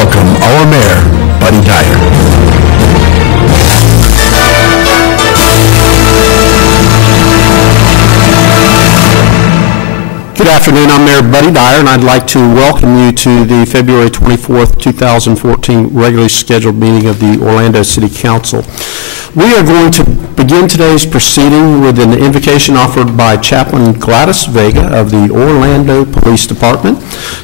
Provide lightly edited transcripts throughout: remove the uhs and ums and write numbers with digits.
welcome our Mayor, Buddy Dyer. Good afternoon, I'm Mayor Buddy Dyer, and I'd like to welcome you to the February 24th, 2014 regularly scheduled meeting of the Orlando City Council. We are going to begin today's proceeding with an invocation offered by Chaplain Gladys Vega of the Orlando Police Department.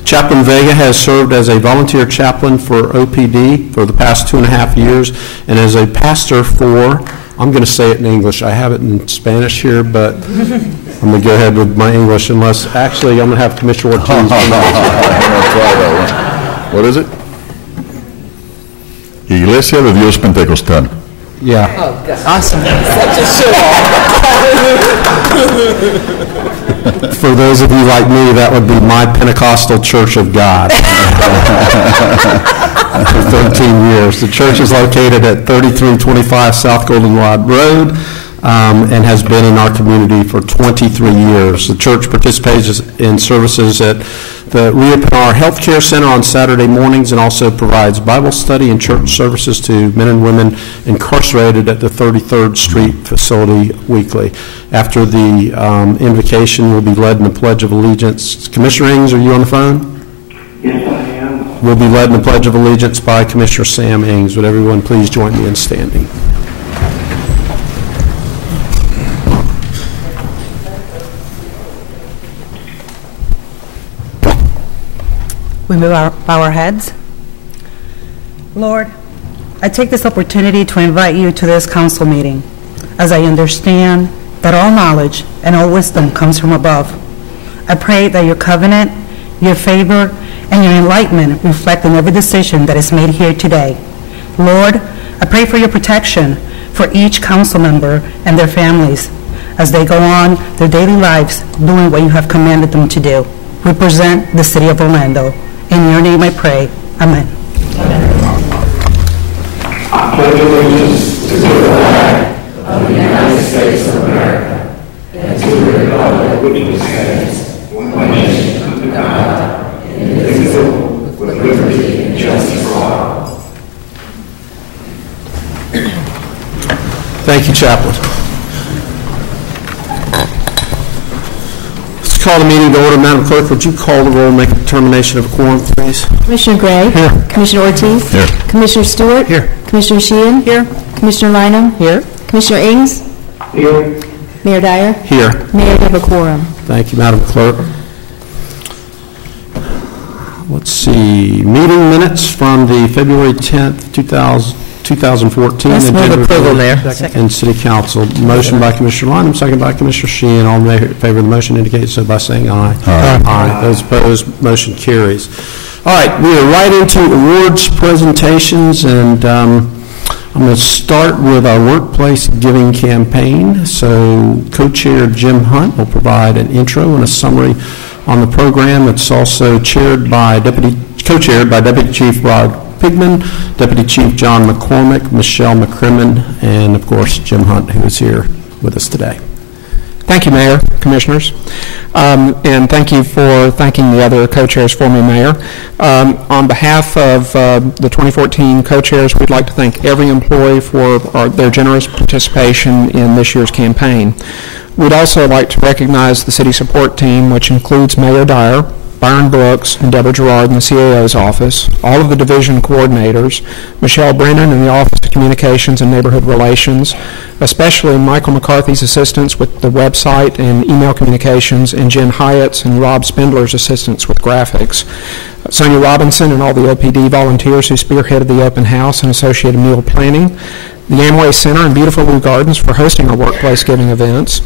Chaplain Vega has served as a volunteer chaplain for OPD for the past 2.5 years and as a pastor for, I'm going to say it in English. I have it in Spanish here, but I'm going to go ahead with my English unless, actually, I'm going to have Commissioner Ortiz. I'm going to try that one. What is it? Iglesia de Dios Pentecostal. Yeah. Oh, God. Awesome. Such a show. For those of you like me, that would be my Pentecostal Church of God. For 13 years. The church is located at 3325 South Goldenrod Road and has been in our community for 23 years. The church participates in services at the Rio Pinar Health Care Center on Saturday mornings and also provides Bible study and church services to men and women incarcerated at the 33rd Street facility weekly. After the invocation, we'll be led in the Pledge of Allegiance. Commissioner Ings, are you on the phone? Yes, I am. We'll be led in the Pledge of Allegiance by Commissioner Sam Ings. Would everyone please join me in standing? We bow our heads. Lord, I take this opportunity to invite you to this council meeting, as I understand that all knowledge and all wisdom comes from above. I pray that your covenant, your favor, and your enlightenment reflect in every decision that is made here today. Lord, I pray for your protection for each council member and their families as they go on their daily lives doing what you have commanded them to do. Represent the city of Orlando. In your name I pray. Amen. I pledge allegiance to the flag of the United States of America and to the republic which stands one nation under God, indivisible, with liberty and justice for all. Thank you, Chaplain. Let's call the meeting to order. Madam Clerk, would you call the roll and make a determination of a quorum, please? Commissioner Gray? Here. Commissioner Ortiz? Here. Commissioner Stewart? Here. Commissioner Sheehan? Here. Commissioner Lynham? Here. Commissioner Ings? Here. Mayor Dyer? Here. Mayor, you have a quorum. Thank you, Madam Clerk. Let's see. Meeting minutes from the February 10th, 2014. Let's move agenda approval, review Mayor. And City Council. Motion by Commissioner Lynham, second by Commissioner Sheehan. All in favor of the motion indicate so by saying aye. Aye. Those opposed, motion carries. All right, we are right into awards presentations, and I'm going to start with our workplace giving campaign. So co-chair Jim Hunt will provide an intro and a summary on the program. It's also co-chaired by Deputy Chief Rod Pigman, Deputy Chief John McCormick, Michelle McCrimmon, and of course Jim Hunt, who is here with us today. Thank you, Mayor, Commissioners, and thank you for thanking the other co-chairs for me, Mayor. On behalf of the 2014 co-chairs, we'd like to thank every employee for their generous participation in this year's campaign. We'd also like to recognize the city support team, which includes Mayor Dyer, Byron Brooks, and Deborah Gerard in the CAO's office, all of the division coordinators, Michelle Brennan in the Office of Communications and Neighborhood Relations, especially Michael McCarthy's assistants with the website and email communications, and Jen Hyatt's and Rob Spindler's assistants with graphics, Sonia Robinson and all the OPD volunteers who spearheaded the open house and associated meal planning, the Amway Center and Beautiful Blue Gardens for hosting our workplace giving events,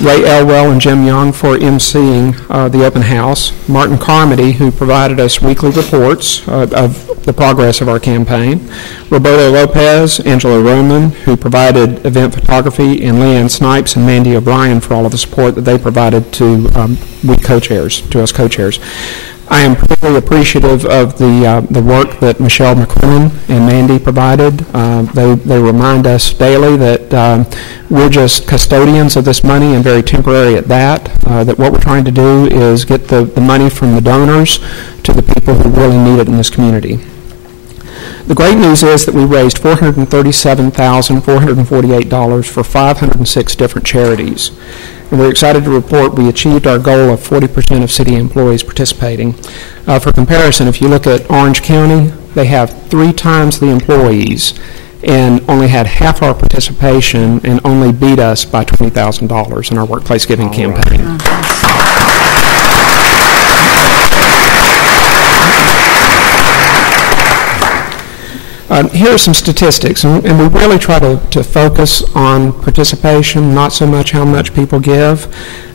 Ray Elwell and Jim Young for emceeing the open house, Martin Carmody, who provided us weekly reports of the progress of our campaign, Roberto Lopez, Angela Roman, who provided event photography, and Leanne Snipes and Mandy O'Brien for all of the support that they provided to us co-chairs. I am particularly appreciative of the work that Michelle McCrimmon and Mandy provided. They remind us daily that we're just custodians of this money and very temporary at that, that what we're trying to do is get the money from the donors to the people who really need it in this community. The great news is that we raised $437,448 for 506 different charities. And we're excited to report we achieved our goal of 40% of city employees participating. For comparison, if you look at Orange County, they have 3 times the employees and only had half our participation and only beat us by $20,000 in our workplace giving campaign. Here are some statistics, and we really try to focus on participation, not so much how much people give.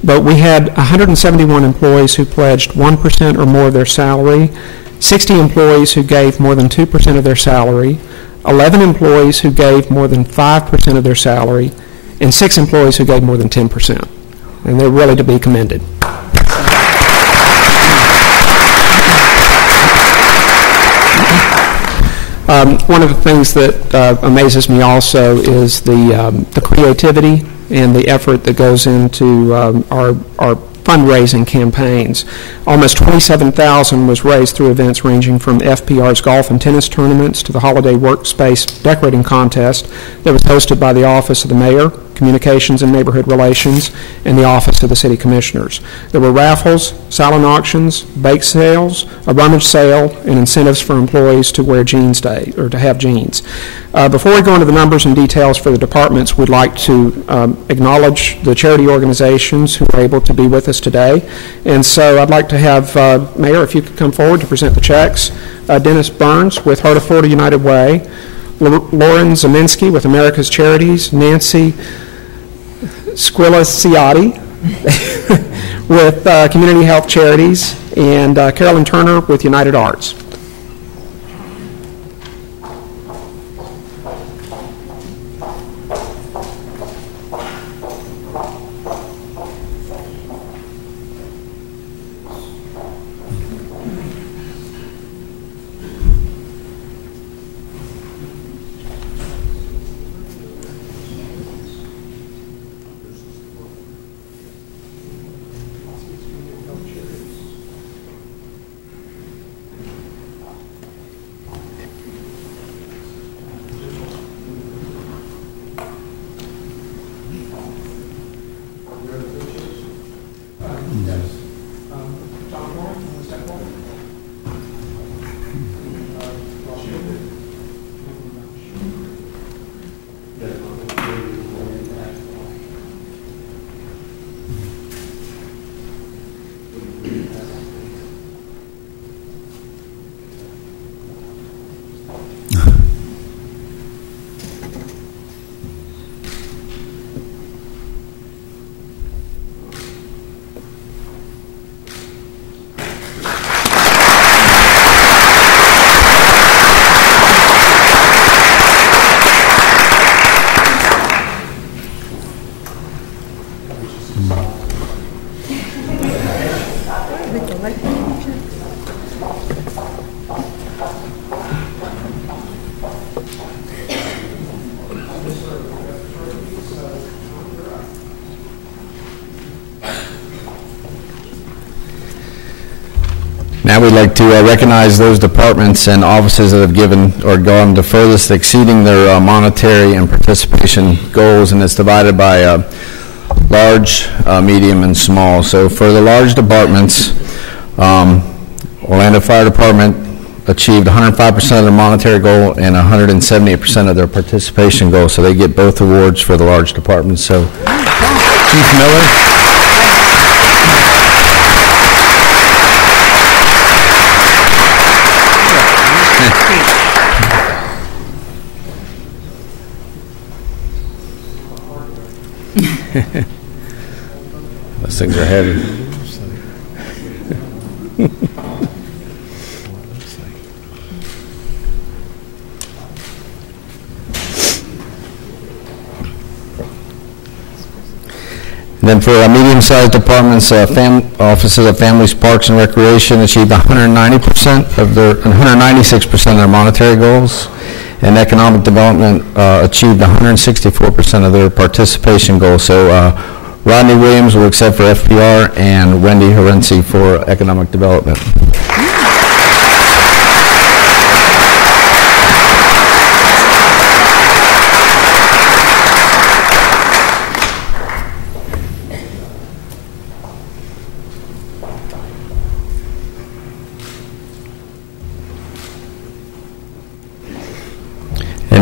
But we had 171 employees who pledged 1% or more of their salary, 60 employees who gave more than 2% of their salary, 11 employees who gave more than 5% of their salary, and 6 employees who gave more than 10%. And they're really to be commended. One of the things that amazes me also is the creativity and the effort that goes into our fundraising campaigns. Almost $27,000 was raised through events ranging from FPR's golf and tennis tournaments to the holiday workspace decorating contest that was hosted by the Office of the Mayor, Communications and Neighborhood Relations, and the Office of the City Commissioners. There were raffles, silent auctions, bake sales, a rummage sale, and incentives for employees to wear jeans day, or to have jeans. Before we go into the numbers and details for the departments, we'd like to acknowledge the charity organizations who are able to be with us today. And so I'd like to have Mayor, if you could come forward to present the checks. Dennis Burns with Heart of Florida United Way, Lauren Zeminski with America's Charities, Nancy Squilla-Ciotti with Community Health Charities, and Carolyn Turner with United Arts. Now we'd like to recognize those departments and offices that have given or gone the furthest exceeding their monetary and participation goals, and it's divided by large, medium, and small. So for the large departments, Orlando Fire Department achieved 105% of their monetary goal and 178% of their participation goal, so they get both awards for the large departments. So Chief Miller. Those things are heavy. Then for medium-sized departments, offices of Families, Parks, and Recreation achieved 196% of their monetary goals, and Economic Development achieved 164% of their participation goals. So Rodney Williams will accept for FPR and Wendy Horenzi for Economic Development.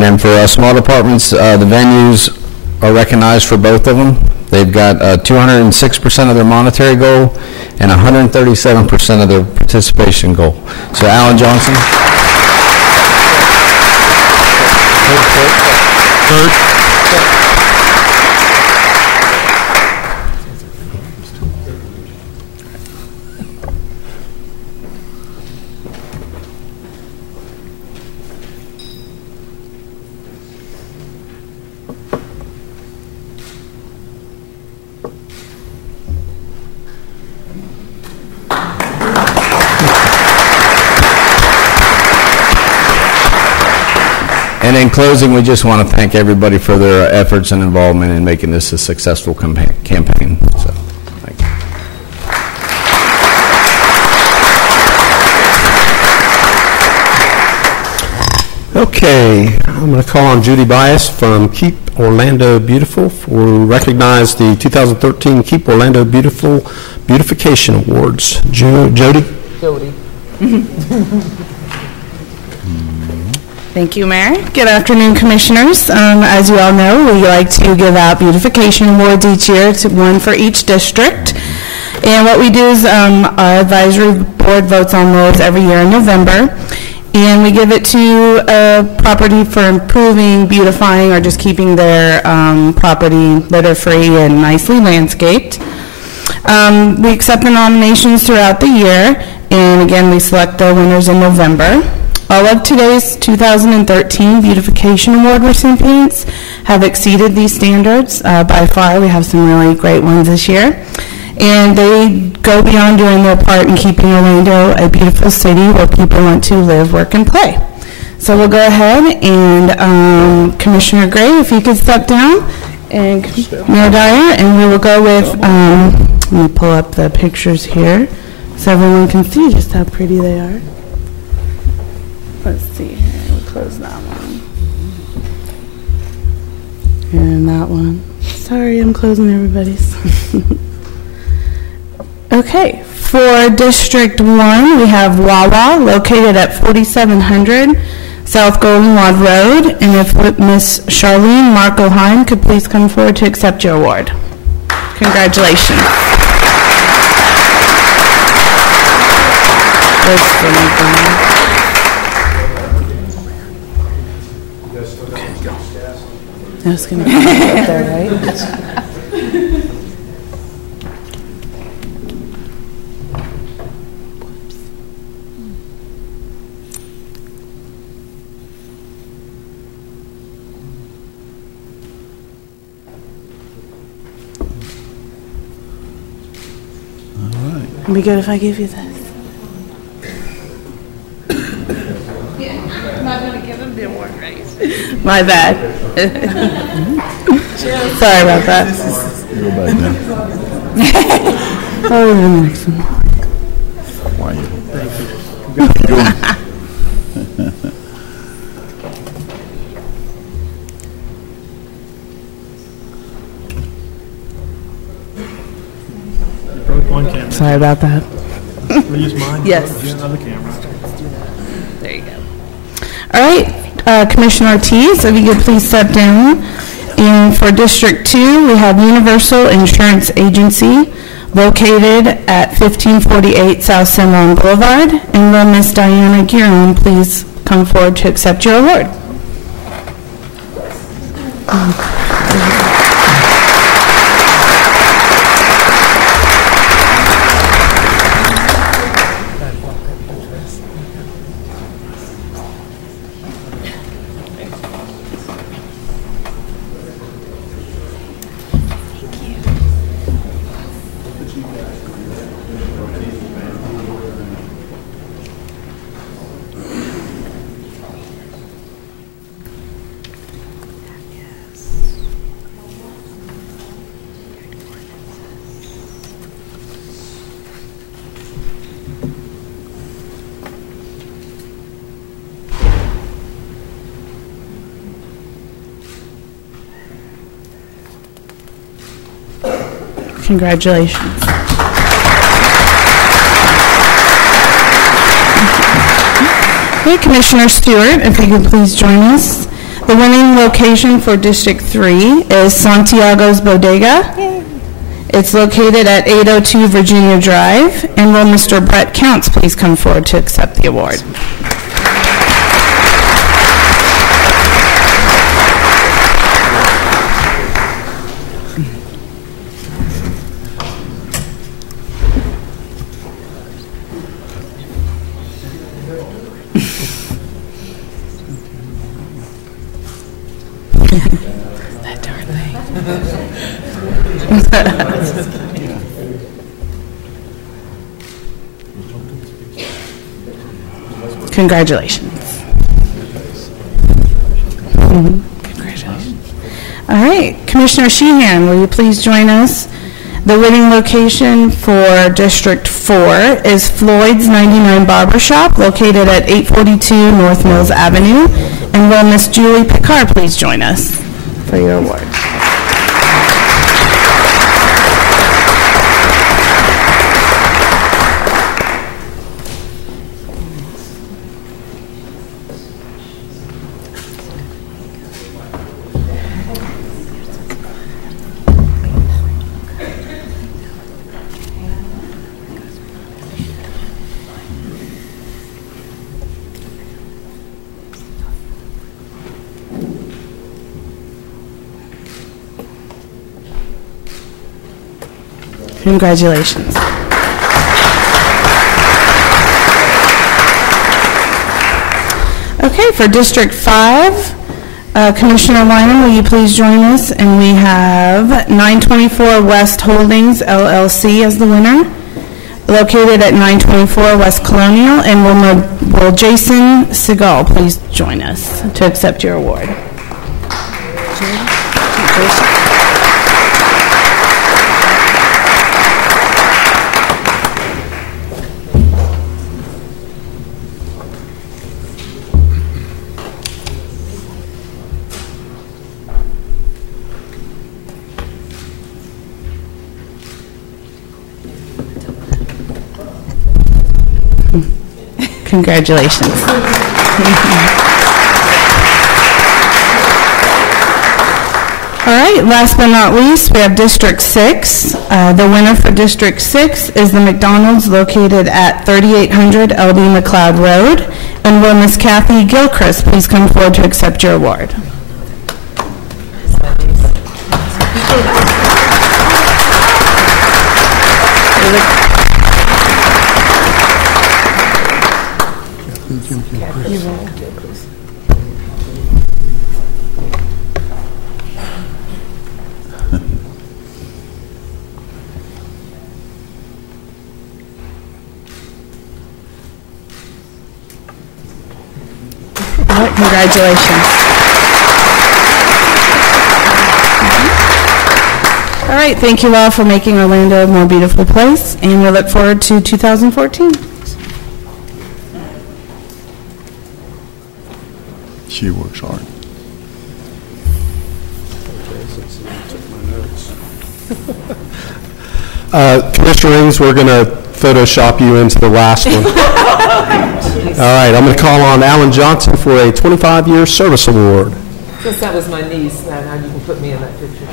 then for small departments, the venues are recognized for both of them. They've got 206% of their monetary goal and 137% of their participation goal. So Alan Johnson. And in closing, we just want to thank everybody for their efforts and involvement in making this a successful campaign. So, thank you. Okay, I'm going to call on Judy Bias from Keep Orlando Beautiful to recognize the 2013 Keep Orlando Beautiful Beautification Awards. Jody? Jody. Thank you, Mayor. Good afternoon, Commissioners. As you all know, we like to give out beautification awards each year, one for each district. And what we do is our advisory board votes on those every year in November. And we give it to a property for improving, beautifying, or just keeping their property litter-free and nicely landscaped. We accept the nominations throughout the year, and again, we select the winners in November. All of today's 2013 Beautification Award recipients have exceeded these standards by far. We have some really great ones this year. And they go beyond doing their part in keeping Orlando a beautiful city where people want to live, work, and play. So we'll go ahead and Commissioner Gray, if you could step down, and Mayor Dyer, and we will go with, let me pull up the pictures here so everyone can see just how pretty they are. Let's see here, we'll close that one. And that one. Sorry, I'm closing everybody's. Okay, for District 1, we have Wawa, located at 4700 South Goldenrod Road. And if Miss Charlene Marco Heim could please come forward to accept your award. Congratulations. That's going to be up there, right? It'd be good if I give you this. I'm not going to give him the award, right? My bad. Sorry about that. Go back now. Oh, the next one. Why One camera. Sorry about that. We'll use mine. Yes. Use another camera. There you go. All right, Commissioner Ortiz, if you could please step down. And for District 2, we have Universal Insurance Agency, located at 1548 South Cimarron Boulevard. And will Miss Diana Guerin please come forward to accept your award? Congratulations. Hey, Commissioner Stewart, if you could please join us. The winning location for District 3 is Santiago's Bodega. It's located at 802 Virginia Drive. And will Mr. Brett Counts please come forward to accept the award? That darn thing. Congratulations. Congratulations. All right, Commissioner Sheehan, will you please join us? The winning location for District 4 is Floyd's 99 Barber Shop, located at 842 North Mills Avenue. And will Miss Julie Picard please join us for your award? Congratulations. Okay, for District 5, Commissioner Wyman, will you please join us? And we have 924 West Holdings, LLC as the winner, located at 924 West Colonial. And will Jason Segal please join us to accept your award? Congratulations. All right, last but not least, we have District 6. The winner for District 6 is the McDonald's located at 3800 LB McLeod Road. And will Miss Kathy Gilchrist please come forward to accept your award? Congratulations. All right, thank you all for making Orlando a more beautiful place, and we look forward to 2014. She works hard. Commissioner Ings, we're going to Photoshop you into the last one. All right, I'm going to call on Alan Johnson for a 25-year service award. Since that was my niece, now you can put me in that picture.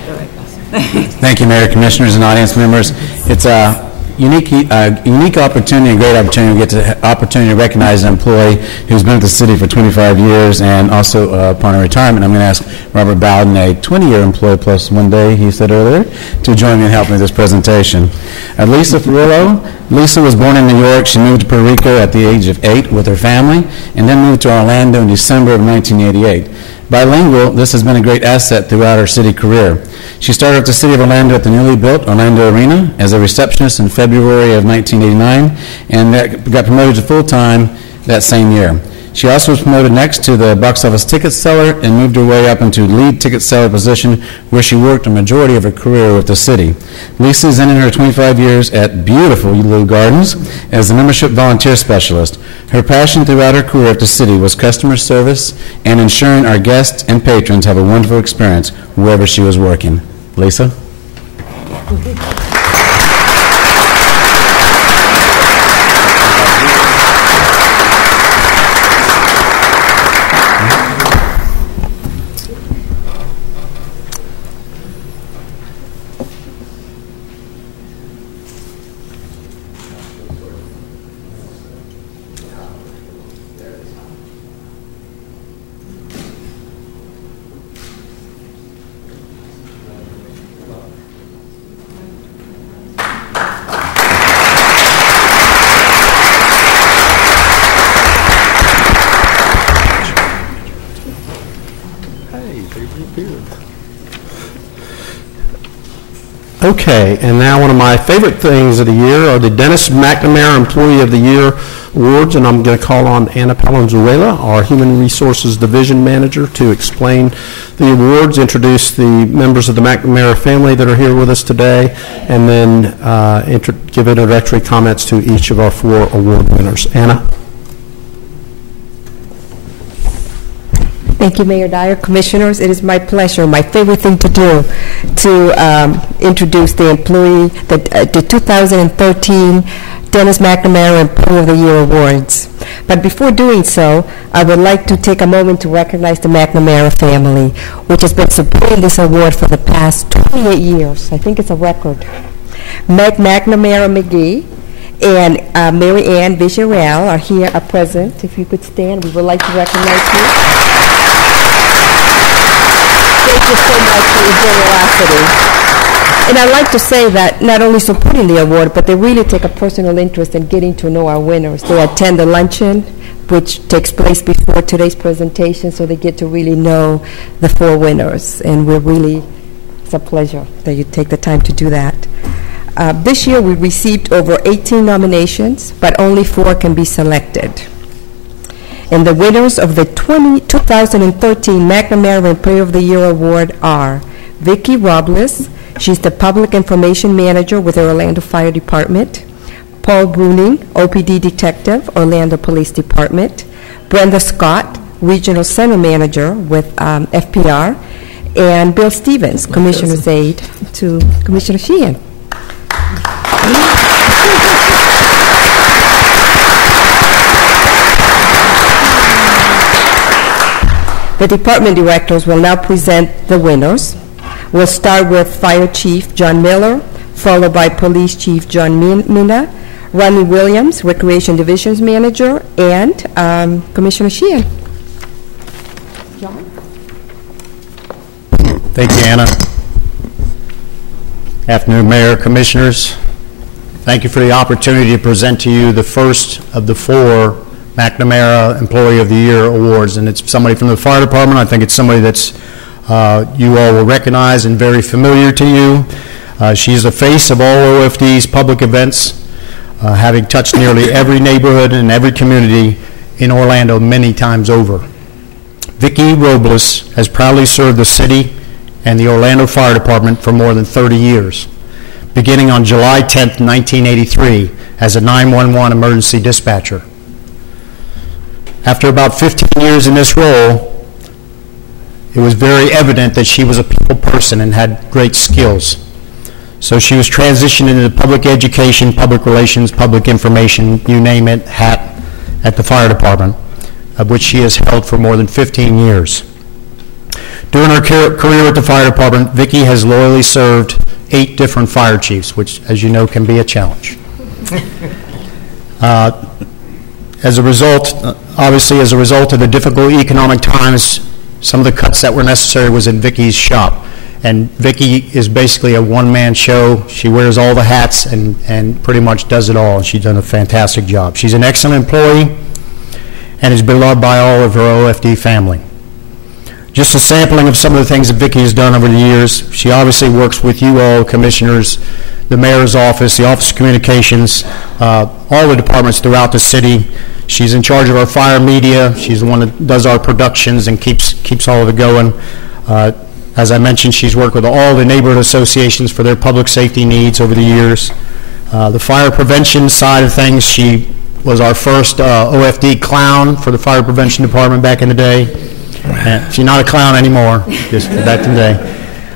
Thank you, Mayor, Commissioners, and audience members. It's a unique opportunity, a great opportunity to get the opportunity to recognize an employee who's been at the city for 25 years, and also upon a retirement, I'm going to ask Robert Bowden, a 20-year employee plus one day, he said earlier, to join me and help me with this presentation. Lisa Ferrillo. Lisa was born in New York. She moved to Puerto Rico at the age of 8 with her family, and then moved to Orlando in December of 1988. Bilingual, this has been a great asset throughout her city career. She started at the City of Orlando at the newly built Orlando Arena as a receptionist in February of 1989, and got promoted to full-time that same year. She also was promoted next to the box office ticket seller and moved her way up into lead ticket seller position, where she worked a majority of her career with the city. Lisa is ending her 25 years at beautiful Lou Gardens as the membership volunteer specialist. Her passion throughout her career at the city was customer service and ensuring our guests and patrons have a wonderful experience wherever she was working. Lisa? disappeared. Okay, and now one of my favorite things of the year are the Dennis McNamara Employee of the Year Awards, and I'm going to call on Anna Palenzuela, our Human Resources Division Manager, to explain the awards, introduce the members of the McNamara family that are here with us today, and then give introductory comments to each of our 4 award winners. Anna? Thank you, Mayor Dyer. Commissioners, it is my pleasure, my favorite thing to do, to introduce the 2013 Dennis McNamara Employee of the Year Awards. But before doing so, I would like to take a moment to recognize the McNamara family, which has been supporting this award for the past 28 years. I think it's a record. Meg McNamara McGee and Mary Ann Vigerel are here present. If you could stand, we would like to recognize you. Thank you so much for your generosity. And I'd like to say that not only supporting the award, but they really take a personal interest in getting to know our winners. They attend the luncheon, which takes place before today's presentation, so they get to really know the 4 winners. And it's a pleasure that you take the time to do that. This year we received over 18 nominations, but only 4 can be selected. And the winners of the 2013 McNamara Employee of the Year Award are Vicki Robles. She's the Public Information Manager with the Orlando Fire Department. Paul Bruning, OPD Detective, Orlando Police Department. Brenda Scott, Regional Center Manager with FPR. And Bill Stevens, Commissioner's Aide to Commissioner Sheehan. The department directors will now present the winners. We'll start with Fire Chief John Miller, followed by Police Chief John Mina, Ronnie Williams, Recreation Divisions Manager, and Commissioner Sheehan. John? Thank you, Anna. Afternoon, Mayor, Commissioners. Thank you for the opportunity to present to you the first of the 4 McNamara Employee of the Year Awards, and it's somebody from the fire department. I think it's somebody that's you all will recognize and very familiar to you. She's the face of all OFD's public events, having touched nearly every neighborhood and every community in Orlando many times over. Vicki Robles has proudly served the city and the Orlando Fire Department for more than 30 years, beginning on July 10th, 1983, as a 911 emergency dispatcher. After about 15 years in this role, it was very evident that she was a people person and had great skills. So she was transitioned into public education, public relations, public information, you name it, hat at the fire department, of which she has held for more than 15 years. During her career with the fire department, Vicki has loyally served 8 different fire chiefs, which, as you know, can be a challenge. As a result, obviously, as a result of the difficult economic times, some of the cuts that were necessary was in Vicki's shop. And Vicki is basically a one-man show. She wears all the hats and pretty much does it all. And she's done a fantastic job. She's an excellent employee and is beloved by all of her OFD family. Just a sampling of some of the things that Vicki has done over the years. She obviously works with you all, commissioners, the mayor's office, the Office of Communications, all the departments throughout the city. She's in charge of our fire media. She's the one that does our productions and keeps all of it going. As I mentioned, she's worked with all the neighborhood associations for their public safety needs over the years. The fire prevention side of things, she was our first OFD clown for the fire prevention department back in the day. She's not a clown anymore, just back in the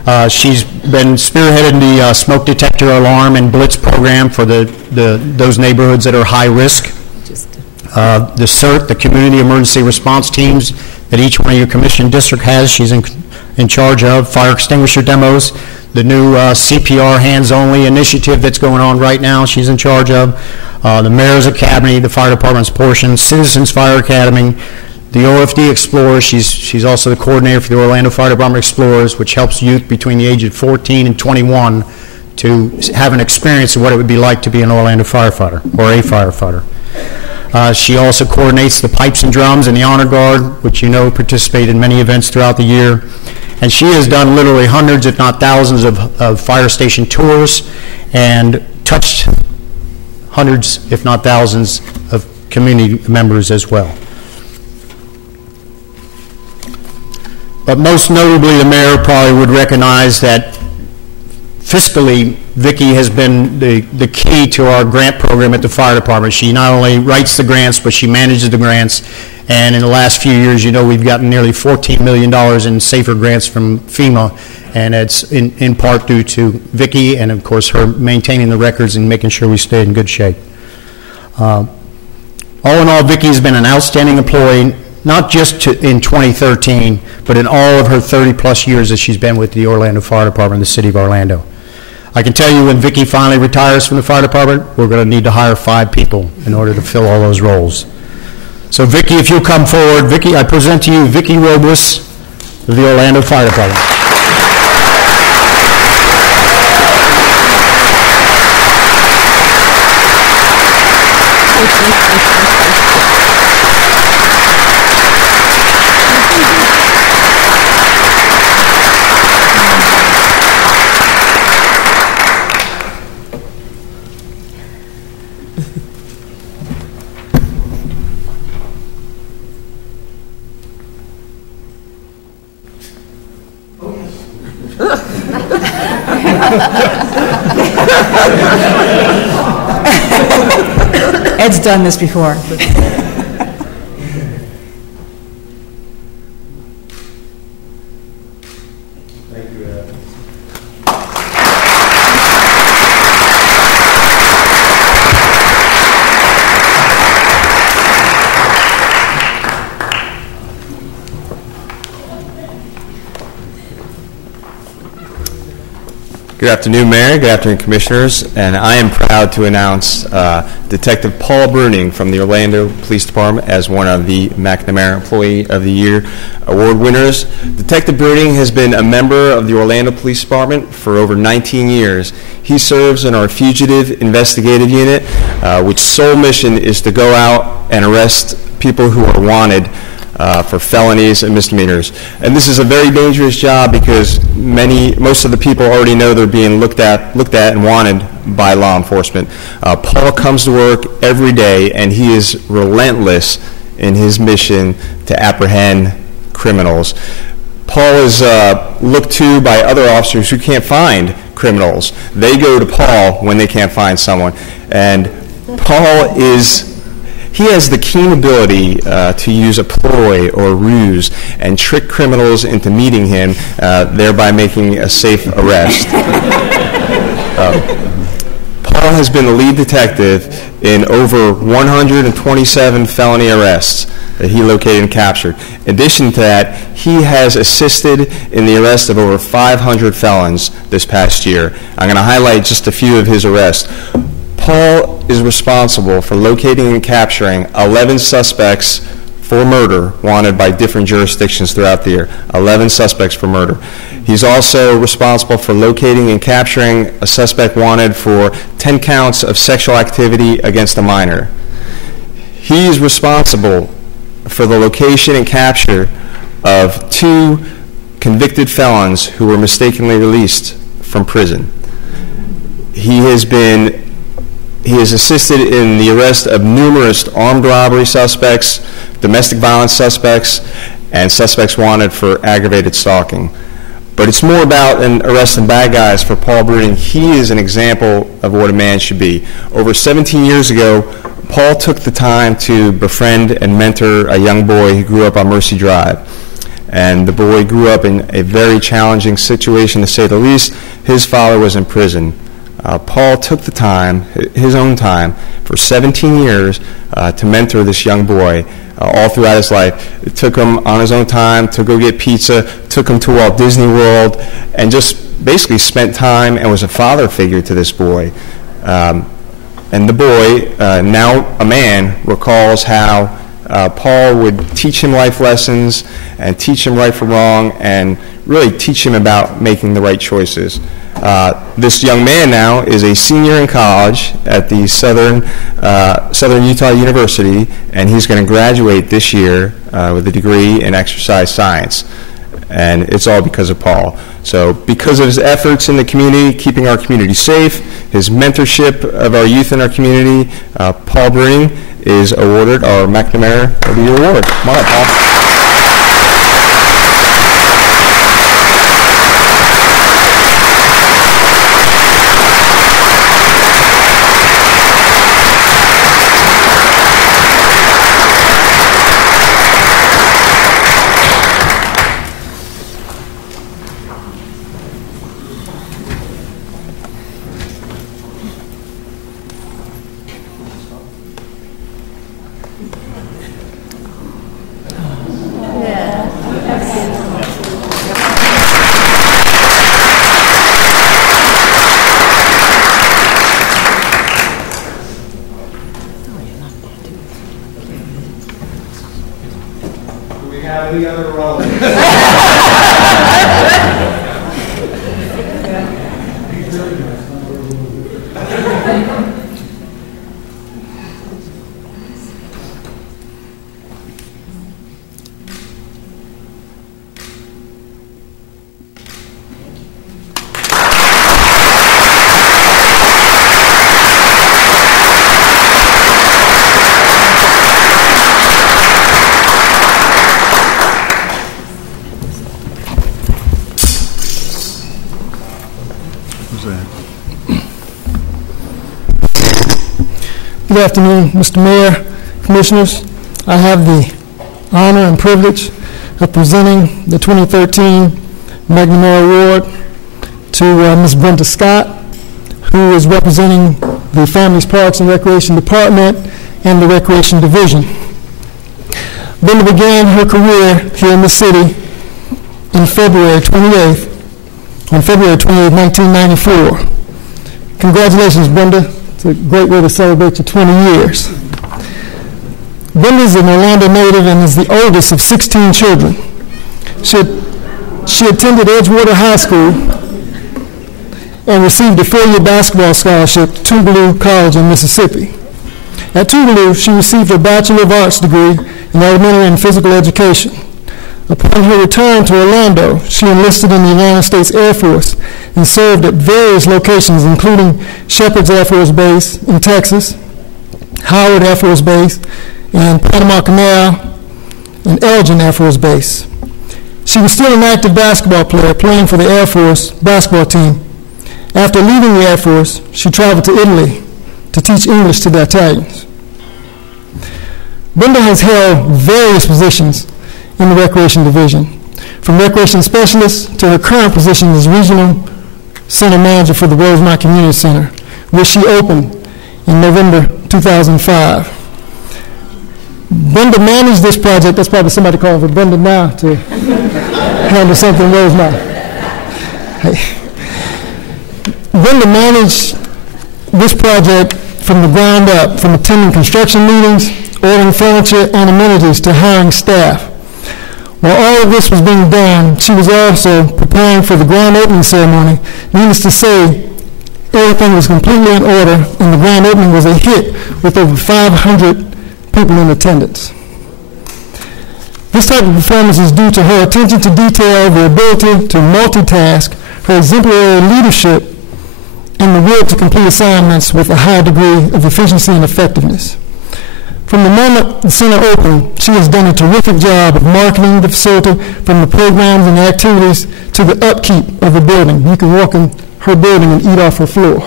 day. She's been spearheading the smoke detector alarm and blitz program for those neighborhoods that are high risk. The CERT, the Community Emergency Response Teams that each one of your commission district has, she's in charge of. Fire extinguisher demos, the new CPR hands-only initiative that's going on right now, she's in charge of. The Mayor's Academy, the fire department's portion, Citizens Fire Academy, the OFD Explorers. She's also the coordinator for the Orlando Fire Department Explorers, which helps youth between the age of 14 and 21 to have an experience of what it would be like to be an Orlando firefighter or a firefighter. She also coordinates the Pipes and Drums and the Honor Guard, which you know participate in many events throughout the year. And she has done literally hundreds, if not thousands, of fire station tours and touched hundreds, if not thousands, of community members as well. But most notably, the mayor probably would recognize that fiscally, Vicki has been the key to our grant program at the fire department. She not only writes the grants, but she manages the grants. And in the last few years, you know, we've gotten nearly $14 million in safer grants from FEMA, and it's in part due to Vicki and, of course, her maintaining the records and making sure we stay in good shape. All in all, Vicki has been an outstanding employee, not just in 2013, but in all of her 30-plus years that she's been with the Orlando Fire Department in the city of Orlando. I can tell you when Vicki finally retires from the fire department, we're going to need to hire 5 people in order to fill all those roles. So Vicki, if you'll come forward. Vicki, I present to you Vicki Robles of the Orlando Fire Department. Ed's done this before. Good afternoon, Mayor. Good afternoon, Commissioners. And I am proud to announce Detective Paul Bruning from the Orlando Police Department as one of the McNamara Employee of the Year award winners. Detective Bruning has been a member of the Orlando Police Department for over 19 years. He serves in our Fugitive Investigative Unit, which sole mission is to go out and arrest people who are wanted for felonies and misdemeanors. And this is a very dangerous job because most of the people already know they're being looked at and wanted by law enforcement. Paul comes to work every day and he is relentless in his mission to apprehend criminals. Paul is looked to by other officers who can't find criminals. They go to Paul when they can't find someone. And Paul he has the keen ability to use a ploy or a ruse and trick criminals into meeting him, thereby making a safe arrest. Paul has been the lead detective in over 127 felony arrests that he located and captured. In addition to that, he has assisted in the arrest of over 500 felons this past year. I'm going to highlight just a few of his arrests. Paul is responsible for locating and capturing 11 suspects for murder wanted by different jurisdictions throughout the year. 11 suspects for murder. He's also responsible for locating and capturing a suspect wanted for 10 counts of sexual activity against a minor. He is responsible for the location and capture of 2 convicted felons who were mistakenly released from prison. He has assisted in the arrest of numerous armed robbery suspects, domestic violence suspects, and suspects wanted for aggravated stalking. But it's more about arresting bad guys for Paul Bruning. He is an example of what a man should be. Over 17 years ago, Paul took the time to befriend and mentor a young boy who grew up on Mercy Drive. And the boy grew up in a very challenging situation, to say the least. His father was in prison. Paul took the time, his own time, for 17 years to mentor this young boy all throughout his life. It took him on his own time to go get pizza, took him to Walt Disney World, and just basically spent time and was a father figure to this boy. And the boy, now a man, recalls how Paul would teach him life lessons and teach him right from wrong and really teach him about making the right choices. This young man now is a senior in college at the Southern Utah University, and he's going to graduate this year with a degree in exercise science. and it's all because of Paul. So because of his efforts in the community, keeping our community safe, his mentorship of our youth in our community, Paul Breen is awarded our McNamara of the Year Award. Come on up, Paul. Good afternoon, Mr. Mayor, Commissioners. I have the honor and privilege of presenting the 2013 McNamara Award to Ms. Brenda Scott, who is representing the Families, Parks, and Recreation Department and the Recreation Division. Brenda began her career here in the city on February 28, 1994. Congratulations, Brenda. It's a great way to celebrate your 20 years. Brenda is an Orlando native and is the oldest of 16 children. She attended Edgewater High School and received a 4-year basketball scholarship at Tougaloo College in Mississippi. At Tougaloo, she received her Bachelor of Arts degree in elementary and physical education. Upon her return to Orlando, she enlisted in the United States Air Force and served at various locations, including Shepherd's Air Force Base in Texas, Howard Air Force Base, and Panama Canal, and Elgin Air Force Base. She was still an active basketball player, playing for the Air Force basketball team. After leaving the Air Force, she traveled to Italy to teach English to the Italians. Brenda has held various positions in the Recreation Division, from Recreation Specialist to her current position as Regional Center Manager for the Rosemont Community Center, which she opened in November 2005. Brenda managed this project. That's probably somebody calling for Brenda now to handle something in Rosemont. Hey. Brenda managed this project from the ground up, from attending construction meetings, ordering furniture and amenities, to hiring staff. While all of this was being done, she was also preparing for the grand opening ceremony. Needless to say, everything was completely in order, and the grand opening was a hit with over 500 people in attendance. This type of performance is due to her attention to detail, the ability to multitask, her exemplary leadership, and the will to complete assignments with a high degree of efficiency and effectiveness. From the moment the center opened, she has done a terrific job of marketing the facility, from the programs and the activities to the upkeep of the building. You can walk in her building and eat off her floor.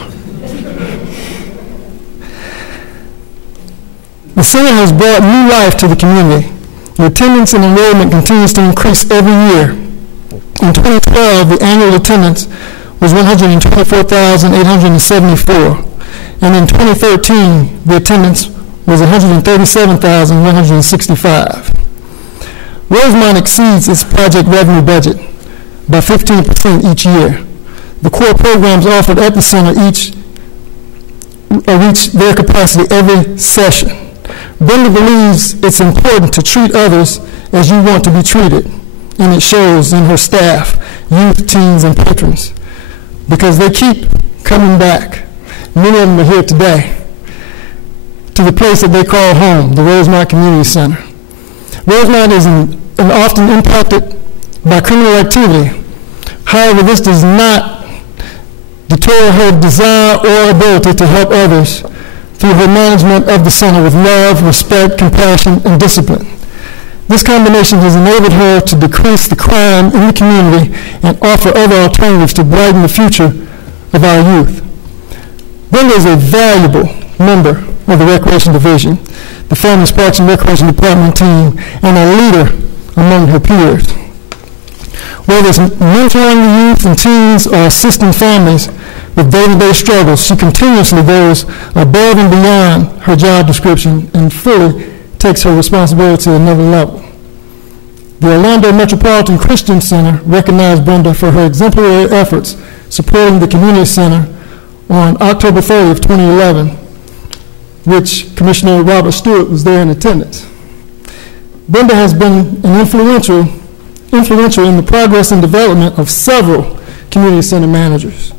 The center has brought new life to the community. The attendance and enrollment continues to increase every year. In 2012, the annual attendance was 124,874, and in 2013, the attendance was 137,165. Rosemont exceeds its project revenue budget by 15% each year. The core programs offered at the center reach their capacity every session. Brenda believes it's important to treat others as you want to be treated, and it shows in her staff, youth, teens, and patrons, because they keep coming back. Many of them are here today, to the place that they call home, the Rosemont Community Center. Rosemont is an often impacted by criminal activity. However, this does not deter her desire or ability to help others through her management of the center with love, respect, compassion, and discipline. This combination has enabled her to decrease the crime in the community and offer other alternatives to brighten the future of our youth. Brenda is a valuable member of the Recreation Division, the Families, Parks, and Recreation Department team, and a leader among her peers. Whether it's mentoring the youth and teens or assisting families with day-to-day struggles, she continuously goes above and beyond her job description and fully takes her responsibility to another level. The Orlando Metropolitan Christian Center recognized Brenda for her exemplary efforts supporting the community center on October 30th, 2011, which Commissioner Robert Stewart was there in attendance. Brenda has been an influential in the progress and development of several community center managers.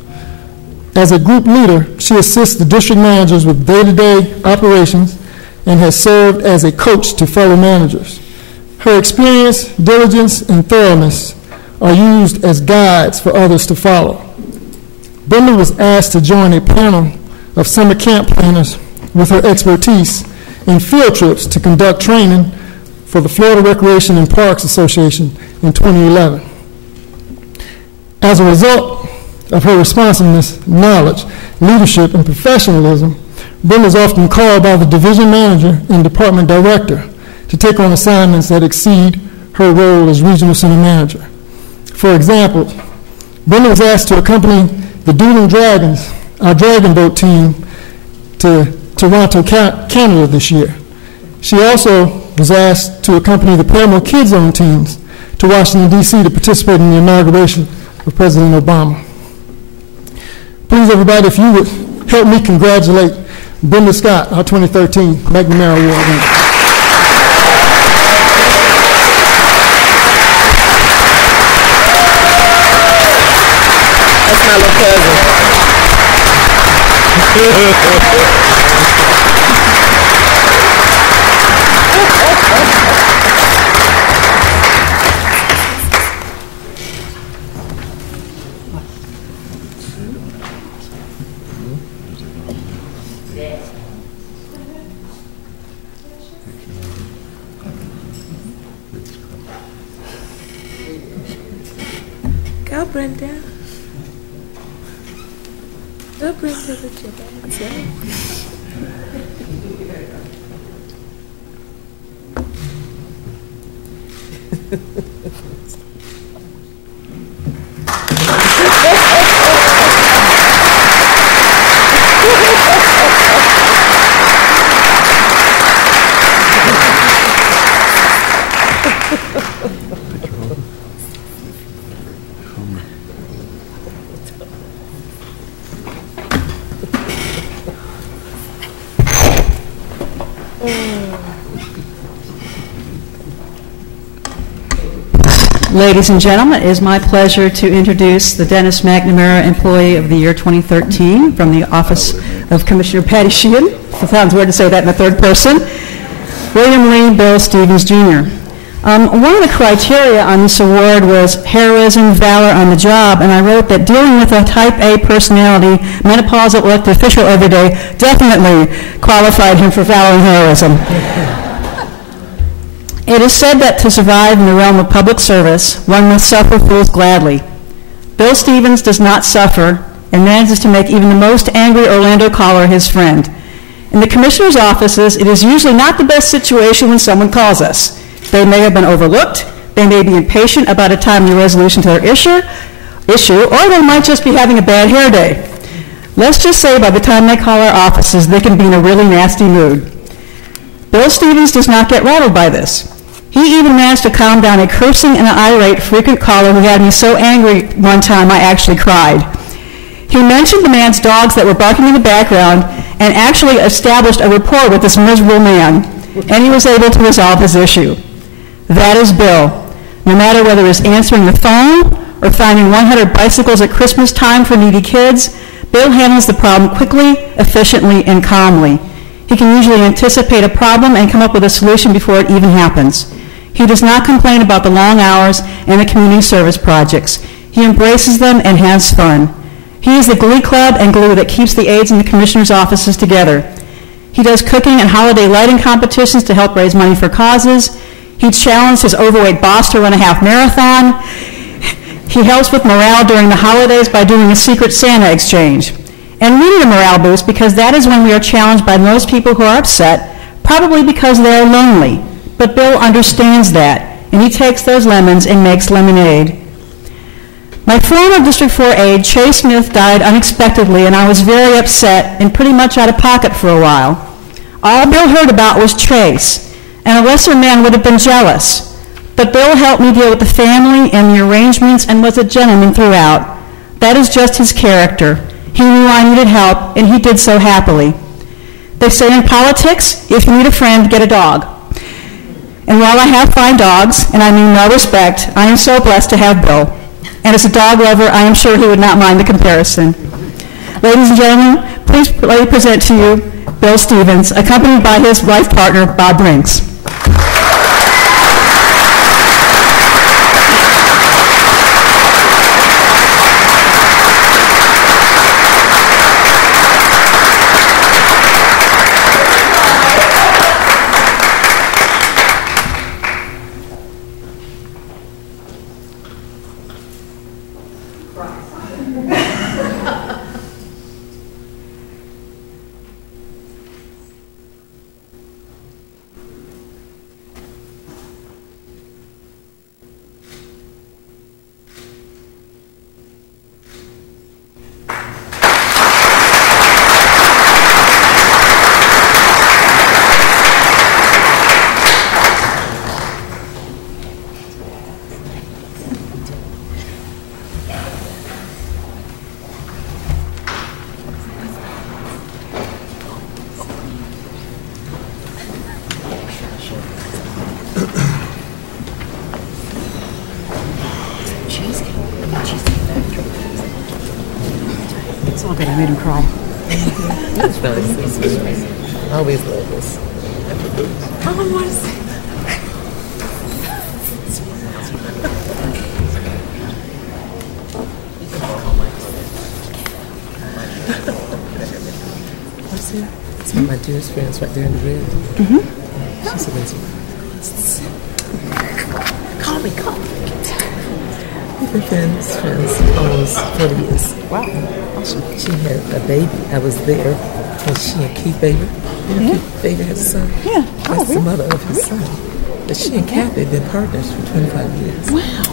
As a group leader, she assists the district managers with day-to-day operations and has served as a coach to fellow managers. Her experience, diligence, and thoroughness are used as guides for others to follow. Brenda was asked to join a panel of summer camp planners with her expertise in field trips to conduct training for the Florida Recreation and Parks Association in 2011. As a result of her responsiveness, knowledge, leadership, and professionalism, Brenda is often called by the division manager and department director to take on assignments that exceed her role as regional center manager. For example, Brenda was asked to accompany the Dueling Dragons, our Dragon Boat team, to Toronto, Canada this year. She also was asked to accompany the Paramore Kids Zone teams to Washington, D.C. to participate in the inauguration of President Obama. Please, everybody, if you would help me congratulate Brenda Scott, our 2013 McNamara Award winner. That's my little cousin. Go, Brenda. Go, Brenda, with your dance. Ladies and gentlemen, it is my pleasure to introduce the Dennis McNamara Employee of the Year 2013 from the Office of Commissioner Patty Sheehan. It sounds weird to say that in the third person. William Lee Bill Stevens, Jr. One of the criteria on this award was heroism, valor on the job, and I wrote that dealing with a type A personality, menopausal elected official every day, definitely qualified him for valor and heroism. It is said that to survive in the realm of public service, one must suffer fools gladly. Bill Stevens does not suffer and manages to make even the most angry Orlando caller his friend. In the commissioner's offices, it is usually not the best situation when someone calls us. They may have been overlooked, they may be impatient about a timely resolution to their issue, or they might just be having a bad hair day. Let's just say by the time they call our offices, they can be in a really nasty mood. Bill Stevens does not get rattled by this. He even managed to calm down a cursing and an irate frequent caller who had me so angry one time I actually cried. He mentioned the man's dogs that were barking in the background and actually established a rapport with this miserable man, and he was able to resolve his issue. That is Bill. No matter whether it's answering the phone or finding 100 bicycles at Christmas time for needy kids, Bill handles the problem quickly, efficiently, and calmly. He can usually anticipate a problem and come up with a solution before it even happens. He does not complain about the long hours and the community service projects. He embraces them and has fun. He is the glee club and glue that keeps the aides in the commissioner's offices together. He does cooking and holiday lighting competitions to help raise money for causes. He challenged his overweight boss to run a half marathon. He helps with morale during the holidays by doing a secret Santa exchange. And we need a morale boost because that is when we are challenged by most people who are upset, probably because they are lonely. But Bill understands that, and he takes those lemons and makes lemonade. My former District 4 aide, Chase Smith, died unexpectedly, and I was very upset and pretty much out of pocket for a while. All Bill heard about was Chase, and a lesser man would have been jealous. But Bill helped me deal with the family and the arrangements and was a gentleman throughout. That is just his character. He knew I needed help, and he did so happily. They say in politics, if you need a friend, get a dog. And while I have fine dogs, and I mean no respect, I am so blessed to have Bill. And as a dog lover, I am sure he would not mind the comparison. Ladies and gentlemen, please let me present to you Bill Stevens, accompanied by his life partner, Bob Brinks. I made him cry. That's nice. I always love this. I want to say it's one of my dearest friends right there in the red. Mm-hmm. She's amazing. Call me. We've been friends almost 40 years. Wow. She had a baby. I was there when she and Keith Baber. You know, Keith Baber has a son. Yeah. That's the mother of his son. But she and Kathy have been partners for 25 years. Wow.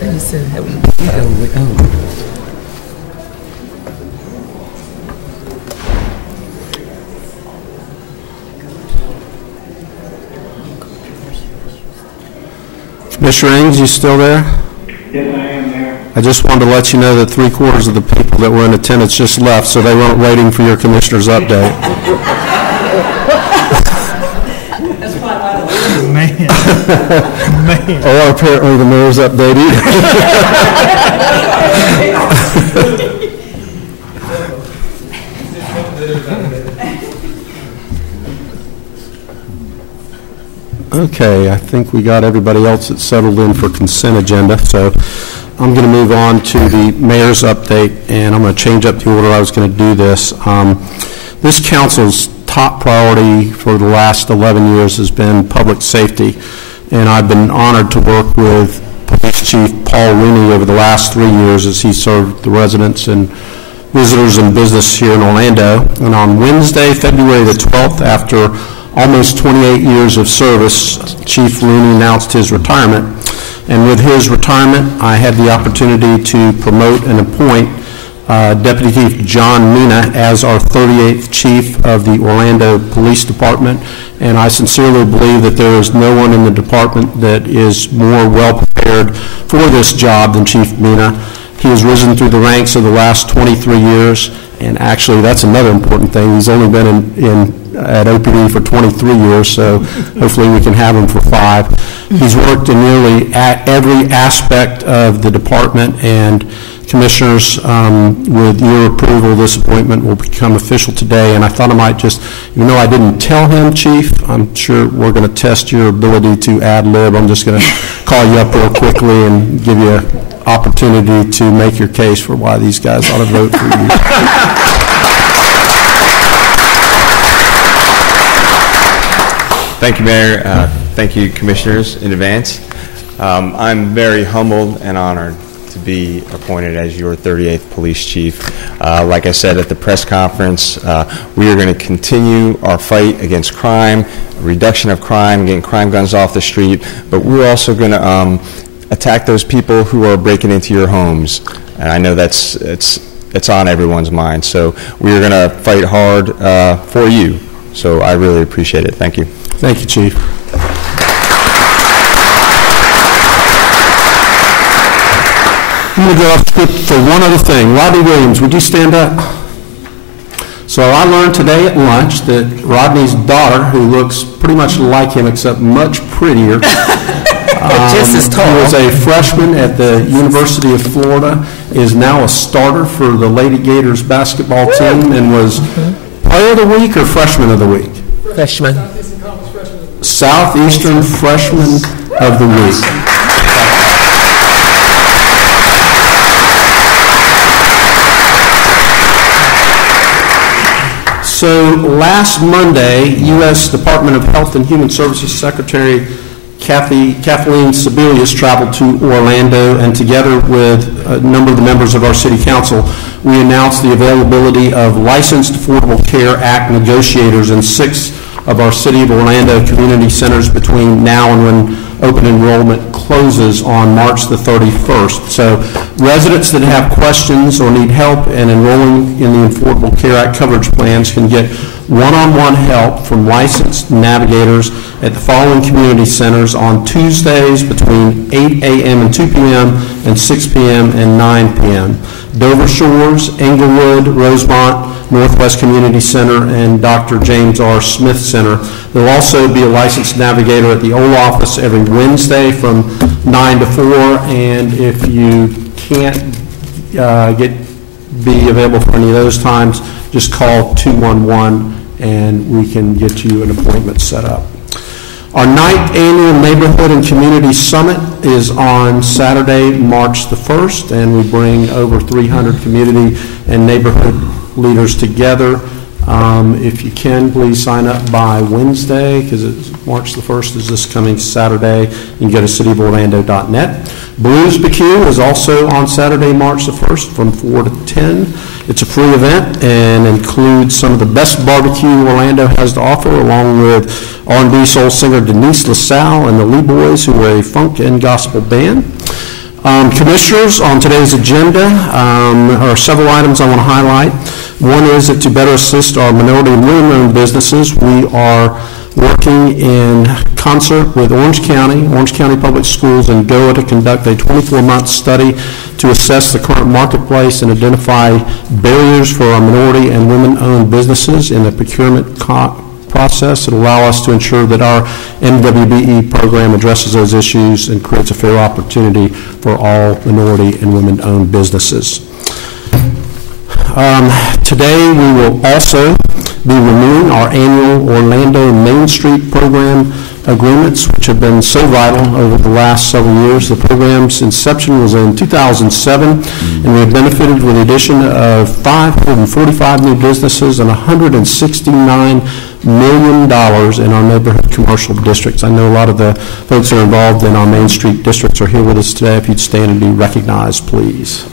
I used to have Mr. Ings, you still there? Yes, I am there. I just wanted to let you know that 3/4 of the people that were in attendance just left, so they weren't waiting for your commissioner's update. That's probably why the Man. Or apparently the mayor's update Okay, I think we got everybody else that's settled in for consent agenda, so I'm going to move on to the mayor's update, and I'm going to change up the order I was going to do this. This council's top priority for the last 11 years has been public safety, and I've been honored to work with Police Chief Paul Rooney over the last 3 years as he served the residents and visitors and business here in Orlando. And on Wednesday, February the 12th, after almost 28 years of service, Chief Rooney announced his retirement. And with his retirement, I had the opportunity to promote and appoint Deputy Chief John Mina as our 38th Chief of the Orlando Police Department. And I sincerely believe that there is no one in the department that is more well prepared for this job than Chief Mina. He has risen through the ranks of the last 23 years, and actually that's another important thing. He's only been at OPD for 23 years, so hopefully we can have him for 5. He's worked in nearly every aspect of the department, and Commissioners, with your approval, this appointment will become official today, and I thought I might just, even though I didn't tell him, Chief, I'm sure we're going to test your ability to ad-lib. I'm just going to call you up real quickly and give you an opportunity to make your case for why these guys ought to vote for you. Thank you, Mayor. Thank you, Commissioners, in advance. I'm very humbled and honored to be appointed as your 38th Police Chief. Like I said at the press conference, we are going to continue our fight against crime, reduction of crime, getting crime guns off the street, but we're also going to attack those people who are breaking into your homes. And I know it's on everyone's mind. So we are going to fight hard for you. So I really appreciate it. Thank you. Thank you, Chief. I'm going to go off script for one other thing. Rodney Williams, would you stand up? So I learned today at lunch that Rodney's daughter, who looks pretty much like him except much prettier, just as tall, who was a freshman at the University of Florida, is now a starter for the Lady Gators basketball team and was Player of the Week or Freshman of the Week? Freshman. Southeastern Freshman of the Week. So last Monday, U.S. Department of Health and Human Services Secretary Kathleen Sebelius traveled to Orlando, and together with a number of the members of our City Council, we announced the availability of Licensed Affordable Care Act negotiators in 6 of our City of Orlando community centers between now and when open enrollment closes on March the 31st. So residents that have questions or need help in enrolling in the Affordable Care Act coverage plans can get one-on-one help from licensed navigators at the following community centers on Tuesdays between 8 a.m. and 2 p.m. and 6 p.m. and 9 p.m. Dover Shores, Englewood, Rosemont, Northwest Community Center, and Dr. James R. Smith Center. There will also be a licensed navigator at the old office every Wednesday from 9 to 4, and if you can't be available for any of those times, just call 211 and we can get you an appointment set up. Our 9th annual Neighborhood and Community Summit is on Saturday, March the 1st, and we bring over 300 community and neighborhood leaders together. If you can, please sign up by Wednesday, because March the 1st is this coming Saturday. You can go to cityoforlando.net. Blues BQ is also on Saturday, March the 1st from 4 to 10. It's a free event and includes some of the best barbecue Orlando has to offer, along with R&B soul singer Denise LaSalle and the Lee Boys, who are a funk and gospel band. Commissioners, on today's agenda are several items I want to highlight. One is that to better assist our minority and women-owned businesses, we are working in concert with Orange County Public Schools, and GOA to conduct a 24-month study to assess the current marketplace and identify barriers for our minority and women-owned businesses in the procurement process that allow us to ensure that our MWBE program addresses those issues and creates a fair opportunity for all minority and women-owned businesses. Today we will also be renewing our annual Orlando Main Street program agreements, which have been so vital over the last several years. The program's inception was in 2007, and we have benefited with the addition of 545 new businesses and $169 million in our neighborhood commercial districts. I know a lot of the folks that are involved in our Main Street districts are here with us today. If you'd stand and be recognized, please.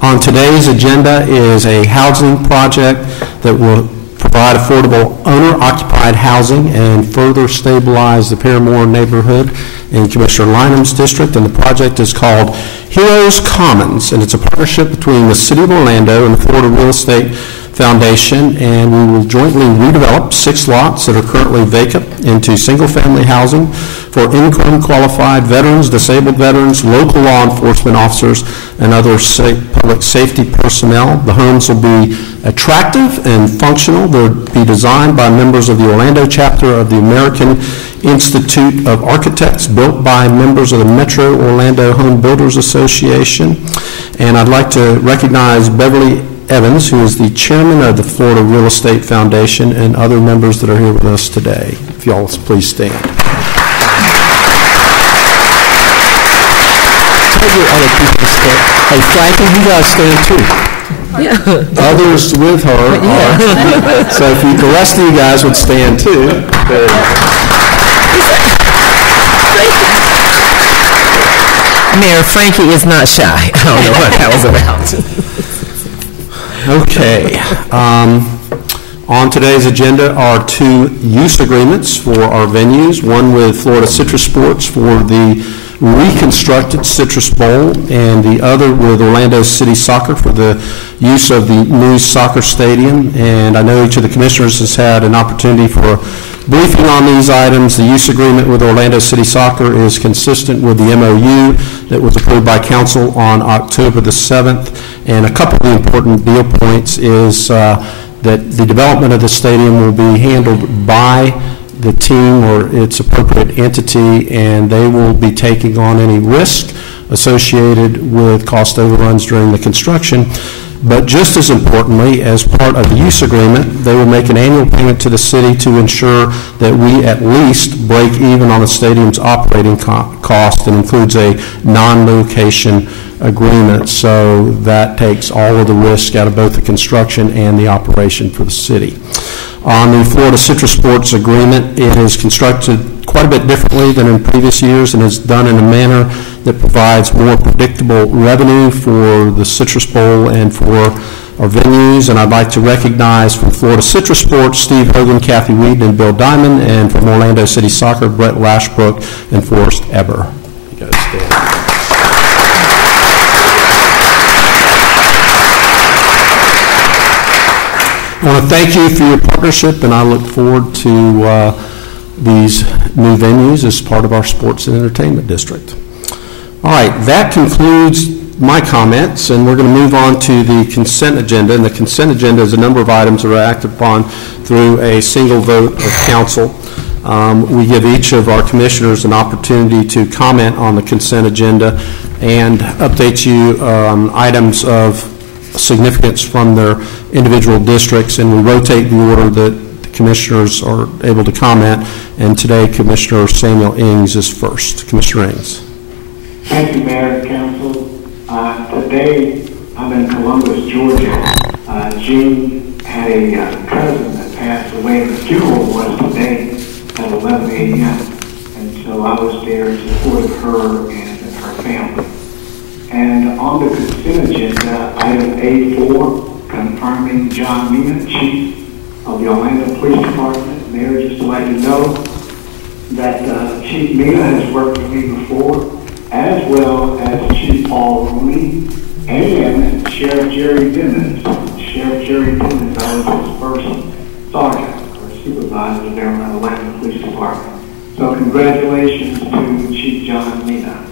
On today's agenda is a housing project that will provide affordable owner-occupied housing and further stabilize the Paramore neighborhood in Commissioner Lynham's district. And the project is called Heroes Commons, and it's a partnership between the City of Orlando and the Florida Real Estate Foundation, and we will jointly redevelop 6 lots that are currently vacant into single-family housing for income-qualified veterans, disabled veterans, local law enforcement officers, and other public safety personnel. The homes will be attractive and functional. They'll be designed by members of the Orlando chapter of the American Institute of Architects, built by members of the Metro Orlando Home Builders Association. And I'd like to recognize Beverly Evans, who is the chairman of the Florida Real Estate Foundation, and other members that are here with us today. If y'all please stand. Tell your other people to stand. Hey, Frankie, you guys stand too. Yeah. Others with her are. So if the rest of you guys would stand too. There you go. Mayor, Frankie is not shy. I don't know what that was about. Okay. On today's agenda are 2 use agreements for our venues, one with Florida Citrus Sports for the reconstructed Citrus Bowl, and the other with Orlando City Soccer for the use of the new soccer stadium. And I know each of the commissioners has had an opportunity for a briefing on these items. The use agreement with Orlando City Soccer is consistent with the MOU that was approved by council on October the 7th. And a couple of the important deal points is that the development of the stadium will be handled by the team or its appropriate entity, and they will be taking on any risk associated with cost overruns during the construction. But just as importantly, as part of the use agreement, they will make an annual payment to the city to ensure that we at least break even on the stadium's operating cost, and includes a non-location agreement. So that takes all of the risk out of both the construction and the operation for the city. On the Florida Citrus Sports agreement, it is constructed quite a bit differently than in previous years and is done in a manner that provides more predictable revenue for the Citrus Bowl and for our venues. And I'd like to recognize from Florida Citrus Sports, Steve Hogan, Kathy Weed, and Bill Diamond, and from Orlando City Soccer, Brett Lashbrook and Forrest Eber. You guys stand. I want to thank you for your partnership, and I look forward to these new venues as part of our sports and entertainment district. All right, that concludes my comments, and we're going to move on to the consent agenda. And the consent agenda is a number of items that are acted upon through a single vote of council. We give each of our commissioners an opportunity to comment on the consent agenda and update you on items of significance from their individual districts, and we rotate the order that the commissioners are able to comment. And today, Commissioner Samuel Ings is first. Commissioner Ings. Thank you, Mayor and Council. Today, I'm in Columbus, Georgia. Jean had a cousin that passed away. The funeral was today at 11 a.m. And so I was there in support of her and her family. And on the consent agenda, item A4, confirming John Mina, Chief of the Orlando Police Department. Mayor, just to let you know that Chief Mina has worked with me before, as well as Chief Paul Rooney and Sheriff Jerry Dimmons. Sheriff Jerry Dimmons, I was his first sergeant or supervisor there in the Orlando Police Department. So congratulations to Chief John Mina.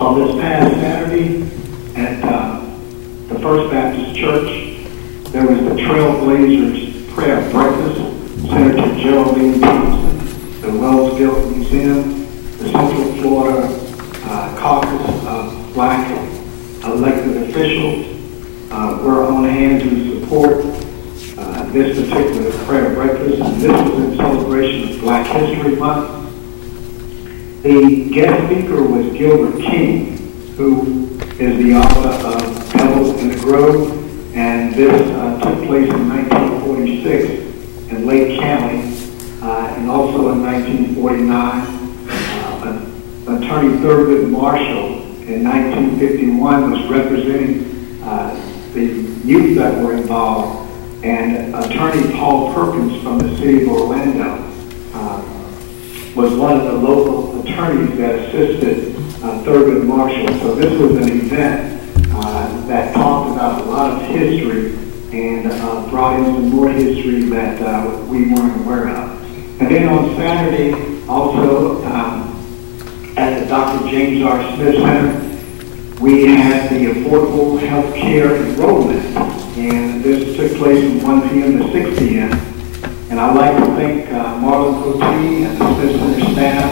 On this past Saturday at the First Baptist Church, there was the Trailblazers Prayer Breakfast. Senator Geraldine Thompson, the Wellsville Museum, the Central Florida Caucus of Black elected officials were on hand to support this particular prayer breakfast, and this was in celebration of Black History Month. The guest speaker was Gilbert King, who is the author of Pebbles in the Grove, and this took place in 1946 in Lake County, and also in 1949. Attorney Thurgood Marshall in 1951 was representing the youth that were involved, and Attorney Paul Perkins from the city of Orlando was one of the local attorneys that assisted Thurgood Marshall. So this was an event that talked about about a lot of history and brought in some more history that we weren't aware of. And then on Saturday, also at the Dr. James R. Smith Center, we had the affordable health care enrollment, and this took place from 1 p.m. to 6 p.m. And I'd like to thank Marlon Coty and the Smith Center staff,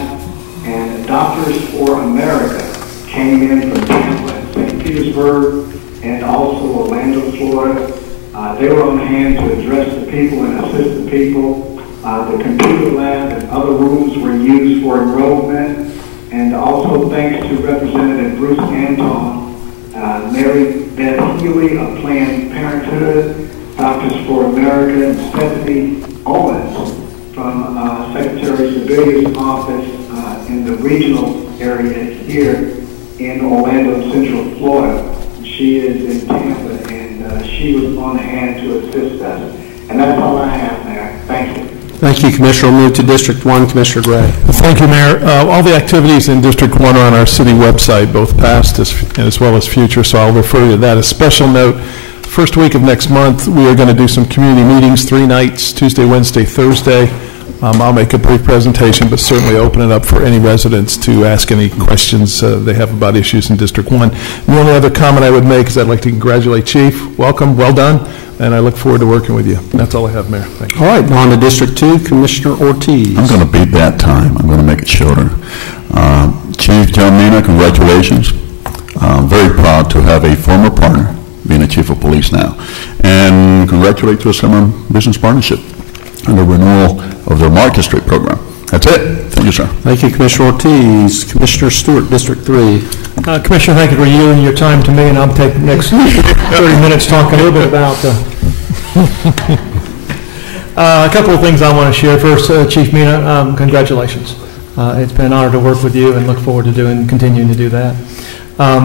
and Doctors for America came in from Tampa and St. Petersburg, and also Orlando, Florida. They were on hand to address the people and assist the people. The computer lab and other rooms were used for enrollment. And also thanks to Representative Bruce Anton, Mary Beth Healy of Planned Parenthood, Doctors for America, and Stephanie Owens from Secretary Sevilla's office in the regional area here in Orlando, Central Florida. She is in Tampa, and she was on hand to assist us. And that's all I have, Mayor. Thank you. Thank you, Commissioner. We'll move to District 1, Commissioner Gray. Thank you, Mayor. All the activities in District 1 are on our city website, both past as well as future, so I'll refer you to that. A special note, first week of next month, we are going to do some community meetings, 3 nights, Tuesday, Wednesday, Thursday. I'll make a brief presentation, but certainly open it up for any residents to ask any questions they have about issues in District 1. The only other comment I would make is I'd like to congratulate Chief. Welcome, well done, and I look forward to working with you. That's all I have, Mayor. Thank you. All right, on to District 2, Commissioner Ortiz. I'm going to beat that time. I'm going to make it shorter. Chief John Mina, congratulations. I'm very proud to have a former partner being a chief of police now. And congratulate to a summer business partnership and the renewal of their Market Street program. That's it. Thank you, sir. Thank you, Commissioner Ortiz. Commissioner Stewart, District 3. Commissioner, thank you for yielding your time to me, and I'll take the next 30 minutes talking a little bit about a couple of things I want to share. First, Chief Mina, congratulations. It's been an honor to work with you and look forward to continuing to do that. I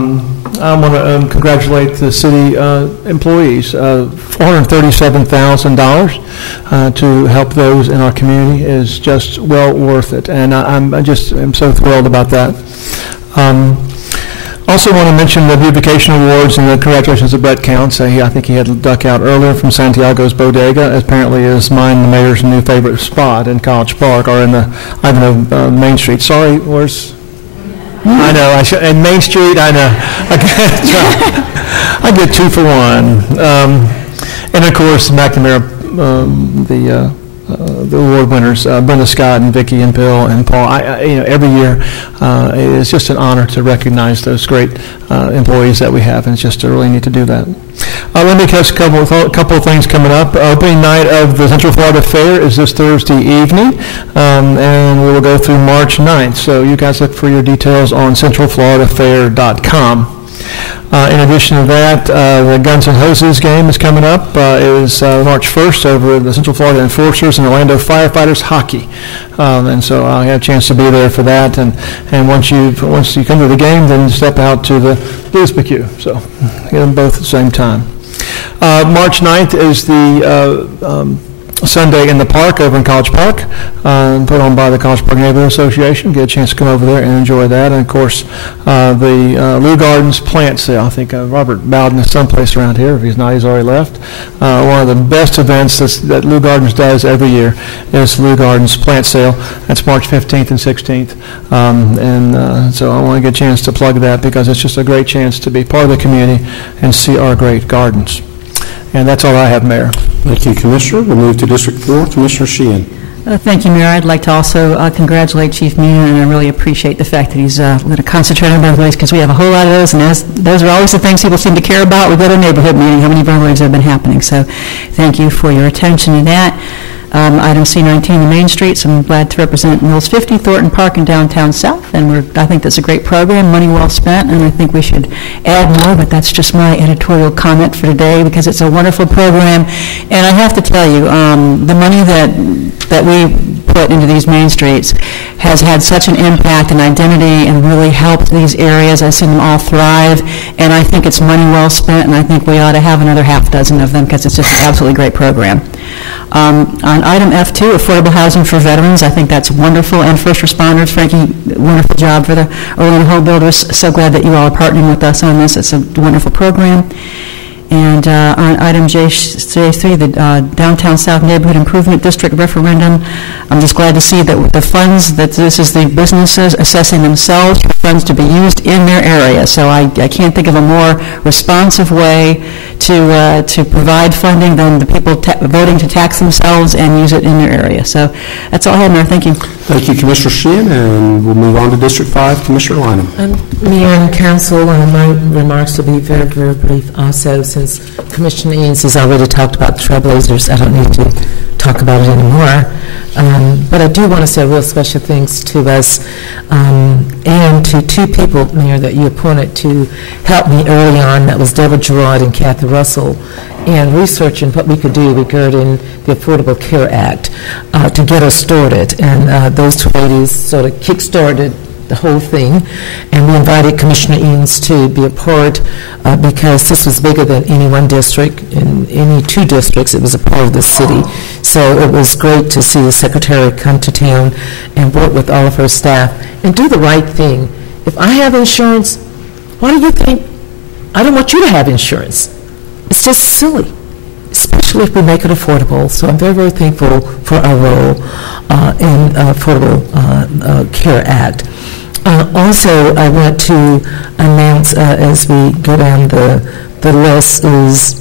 want to congratulate the city employees. $437,000 to help those in our community is just well worth it, and I'm so thrilled about that. Also want to mention the beautification awards and the congratulations to Brett Counts. I think he had a duck out earlier from Santiago's Bodega. Apparently is mine, the mayor's new favorite spot in College Park, or in the Main Street. Sorry, where's... I know, and Main Street, I know. I get 2 for 1. And of course, McNamara, the award winners, Brenda Scott and Vicki and Bill and Paul. Every year, it's just an honor to recognize those great employees that we have, and it's just really neat to do that. Let me catch a couple of things coming up. Opening night of the Central Florida Fair is this Thursday evening, and we will go through March 9th. So you guys look for your details on centralfloridafair.com. In addition to that, the Guns N' Hoses game is coming up. It is March 1st over the Central Florida Enforcers and Orlando Firefighters Hockey. And so I had a chance to be there for that. And once you come to the game, then step out to the Blues BQ. So get them both at the same time. March 9th is the Sunday in the Park over in College Park, put on by the College Park Neighborhood Association. Get a chance to come over there and enjoy that. And of course, the Lou Gardens plant sale. I think Robert Bowden is someplace around here. If he's not, he's already left. One of the best events that Lou Gardens does every year is Lou Gardens plant sale. That's March 15th and 16th. So I want to get a chance to plug that because it's just a great chance to be part of the community and see our great gardens. And that's all I have, Mayor. Thank you, Commissioner. We'll move to District 4. Commissioner Sheehan. Thank you, Mayor. I'd like to also congratulate Chief Mina, and I really appreciate the fact that he's going to concentrate on burglaries because we have a whole lot of those, and those are always the things people seem to care about. We go to a neighborhood meeting, how many burglaries have been happening. So thank you for your attention to that. Item C19, the Main Street, so I'm glad to represent Mills 50, Thornton Park, and Downtown South, and I think that's a great program, money well spent, and I think we should add more, but that's just my editorial comment for today because it's a wonderful program, and I have to tell you, the money that we put into these main streets has had such an impact and identity and really helped these areas. I've seen them all thrive, and I think it's money well spent, and I think we ought to have another half dozen of them because it's just an absolutely great program. On item F2, affordable housing for veterans, I think that's wonderful, and first responders. Frankie, wonderful job for the Orlando Home Builders. So glad that you all are partnering with us on this. It's a wonderful program. And on item J3, the Downtown South Neighborhood Improvement District referendum, I'm just glad to see that the funds, that this is the businesses assessing themselves for funds to be used in their area. So I can't think of a more responsive way to provide funding than the people voting to tax themselves and use it in their area. So that's all I have, Mayor. Thank you. Thank you, Commissioner Sheehan, and we'll move on to District 5, Commissioner Lynham. Mayor and Council, my remarks will be very, very brief also, since Commissioner Eanes has already talked about the Trailblazers. I don't need to talk about it anymore. But I do want to say real special thanks to us and to two people, Mayor, that you appointed to help me early on. That was Deborah Gerard and Kathy Russell, and researching what we could do regarding the Affordable Care Act to get us started. And those two ladies sort of kick-started the whole thing, and we invited Commissioner Eanes to be a part because this was bigger than any one district. In any two districts, it was a part of the city. So it was great to see the Secretary come to town and work with all of her staff and do the right thing. If I have insurance, why do you think I don't want you to have insurance? It's just silly, especially if we make it affordable. So I'm very, very thankful for our role in Affordable Care Act. Also, I want to announce as we go down the list is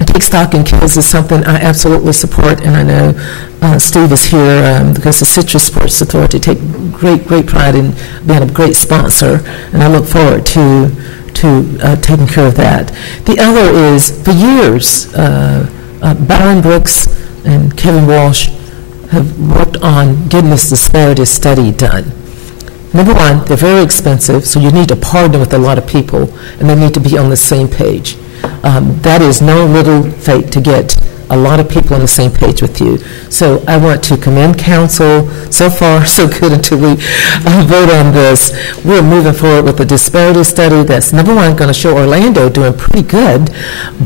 Take Stock in Kids is something I absolutely support, and I know Steve is here because the Citrus Sports Authority take great pride in being a great sponsor, and I look forward to taking care of that. The other is, for years, Byron Brooks and Kevin Walsh have worked on getting this disparity study done. Number one, they're very expensive, so you need to partner with a lot of people, and they need to be on the same page. That is no little feat to get a lot of people on the same page with you. So I want to commend council. So far, so good until we vote on this. We're moving forward with the disparity study that's, number one, going to show Orlando doing pretty good,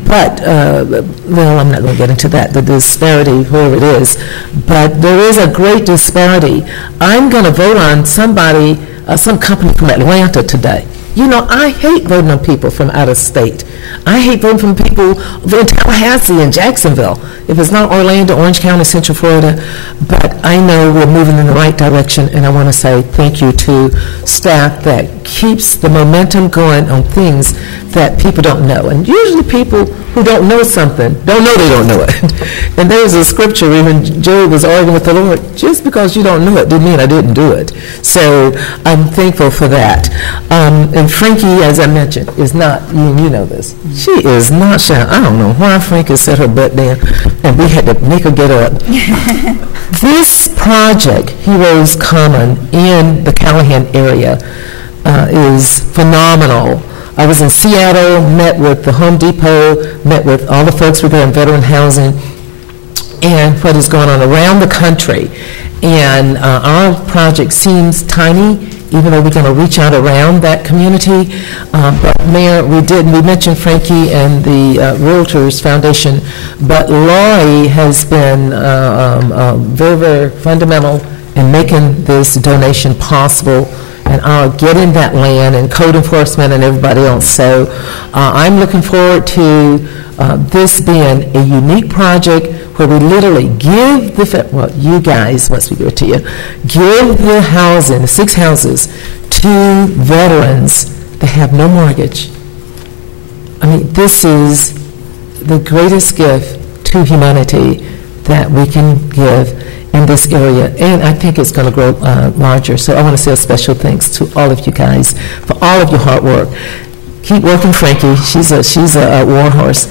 but, well, I'm not going to get into that, the disparity, whoever it is, but there is a great disparity. I'm going to vote on somebody, some company from Atlanta today. You know, I hate voting on people from out of state. I hate voting from people in Tallahassee and Jacksonville. If it's not Orlando, Orange County, Central Florida, but I know we're moving in the right direction, and I want to say thank you to staff that keeps the momentum going on things that people don't know. And usually people who don't know something don't know they don't know it. And there's a scripture, even Job was arguing with the Lord, just because you don't know it didn't mean I didn't do it. So I'm thankful for that. And Frankie, as I mentioned, is not, you know this, she is not shy. I don't know why Frankie set her butt down, and we had to make her get up. This project, Heroes Common, in the Callahan area, is phenomenal. I was in Seattle, met with the Home Depot, met with all the folks who are in veteran housing, and what is going on around the country. And our project seems tiny, even though we're going to reach out around that community. But Mayor, we mentioned Frankie and the Realtors Foundation, but Laurie has been very, very fundamental in making this donation possible, and getting that land and code enforcement and everybody else. So I'm looking forward to this being a unique project where we literally give you guys, once we give it to you, give the housing, the 6 houses, to veterans that have no mortgage. I mean, this is the greatest gift to humanity that we can give in this area, and I think it's going to grow larger. So I want to say a special thanks to all of you guys for all of your hard work. Keep working, Frankie. She's a war horse,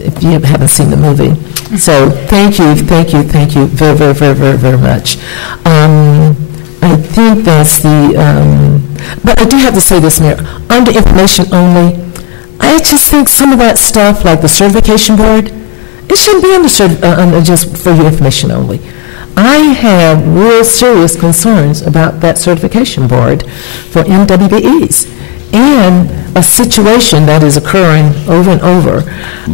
if you haven't seen the movie. So thank you very, very, very, very, very much. I think that's but I do have to say this, Mayor, under information only, I just think some of that stuff, like the certification board, it shouldn't be under just for your information only. I have real serious concerns about that certification board for MWBEs and a situation that is occurring over and over.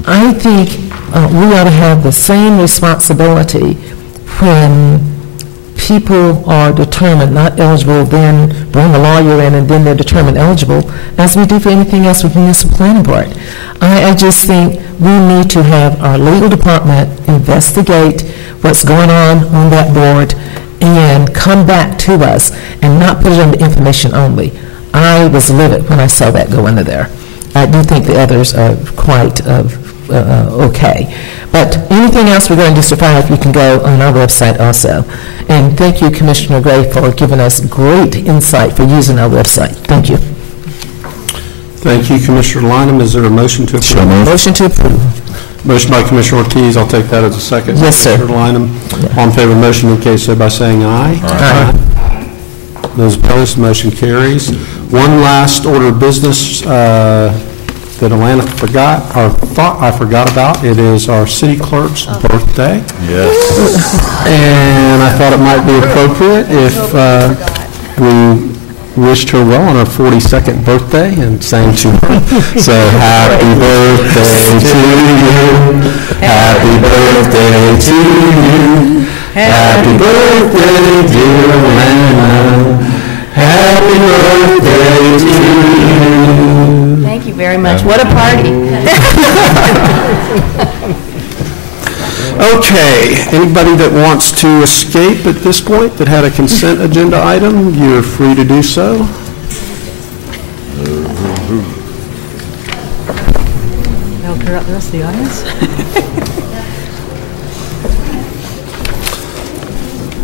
I think we ought to have the same responsibility when people are determined not eligible, then bring a lawyer in, and then they're determined eligible, as we do for anything else with municipal planning board. I just think we need to have our legal department investigate what's going on that board and come back to us and not put it on the information only. I was livid when I saw that go into there. I do think the others are quite okay. But anything else regarding District 5, you can go on our website also. And thank you, Commissioner Gray, for giving us great insight for using our website. Thank you. Thank you, Commissioner Lineham. Is there a motion to approve? Motion to approve. Motion by Commissioner Ortiz. I'll take that as a second. Yes, sir. Commissioner Lineham. Yeah. All in favor of the motion indicate so by saying aye. Aye. Those opposed, motion carries. One last order of business that Alana forgot, or thought I forgot about. It is our city clerk's birthday. Yes. And I thought it might be appropriate if we wished her well on her 42nd birthday and sang to her. So happy birthday to you. Happy birthday to you. Happy birthday, dear Alana. Happy birthday to you. Thank you very much. What a party. Okay, anybody that wants to escape at this point that had a consent agenda item, you're free to do so. That'll clear out the rest of the audience.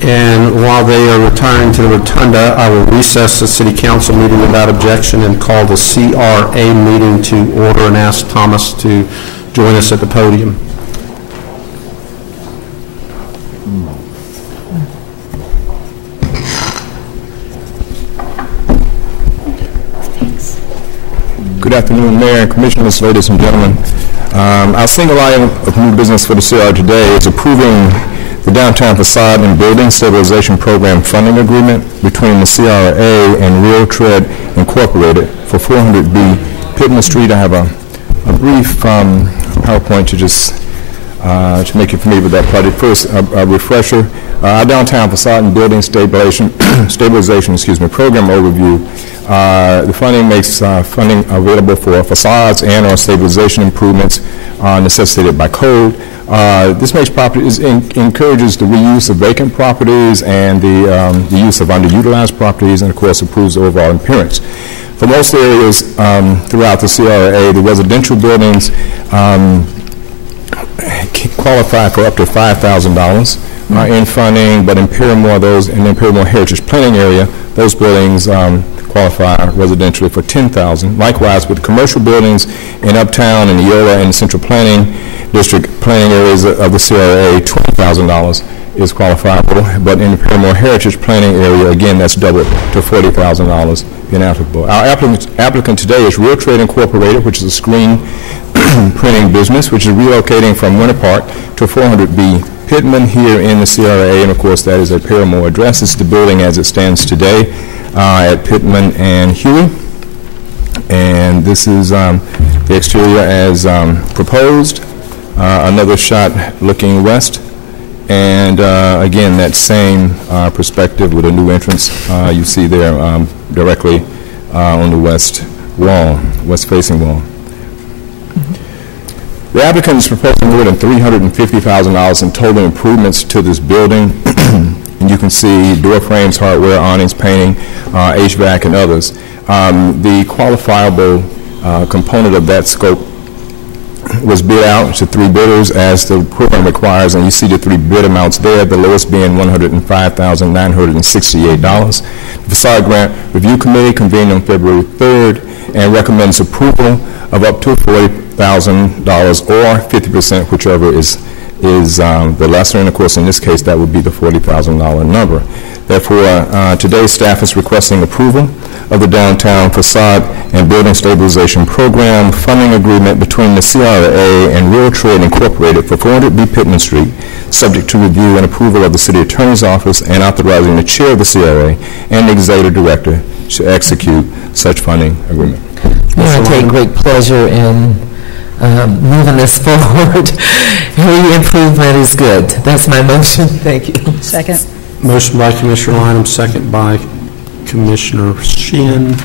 And while they are retiring to the rotunda, I will recess the city council meeting without objection and call the CRA meeting to order and ask Thomas to join us at the podium. Good afternoon, Mayor and Commissioners, ladies and gentlemen. Our single item of new business for the CR today is approving the downtown facade and building stabilization program funding agreement between the CRA and Real Tread Incorporated for 400B Pittman Street. I have a brief PowerPoint to just to make you familiar with that project. First, a refresher. Our downtown facade and building stabilization program overview. The funding makes funding available for facades and or stabilization improvements necessitated by code. This makes encourages the reuse of vacant properties and the use of underutilized properties, and of course improves the overall appearance. For most areas throughout the CRA, the residential buildings qualify for up to $5,000 in funding, but in the Pyramore Heritage Planning Area, those buildings qualify residentially for $10,000. Likewise, with commercial buildings in Uptown and Eola and Central Planning District planning areas of the CRA, $20,000 is qualifiable, but in the Pyramore Heritage Planning Area, again, that's doubled to $40,000 being applicable. Our applicant today is Real Trade Incorporated, which is a screen printing business, which is relocating from Winter Park to 400B Pittman here in the CRA, and of course that is a Pyramore address. It's the building as it stands today at Pittman and Huey. And this is the exterior as proposed. Another shot looking west. And again, that same perspective with a new entrance you see there directly on the west facing wall. The applicant is proposing more than $350,000 in total improvements to this building. And you can see door frames, hardware, awnings, painting, HVAC, and others. The qualifiable component of that scope was bid out to 3 bidders as the program requires, and you see the 3 bid amounts there, the lowest being $105,968. The Facade Grant Review Committee convened on February 3rd and recommends approval of up to $40,000 or 50%, whichever is the lesser, and of course in this case that would be the $40,000 number. Therefore, today's staff is requesting approval of the downtown facade and building stabilization program funding agreement between the CRA and Real Trade Incorporated for 400B Pittman Street, subject to review and approval of the City Attorney's Office, and authorizing the chair of the CRA and the executive director to execute such funding agreement. I take great pleasure in moving this forward. Every improvement is good. That's my motion. Thank you. Second. Motion by Commissioner Lineham, second by Commissioner Sheehan.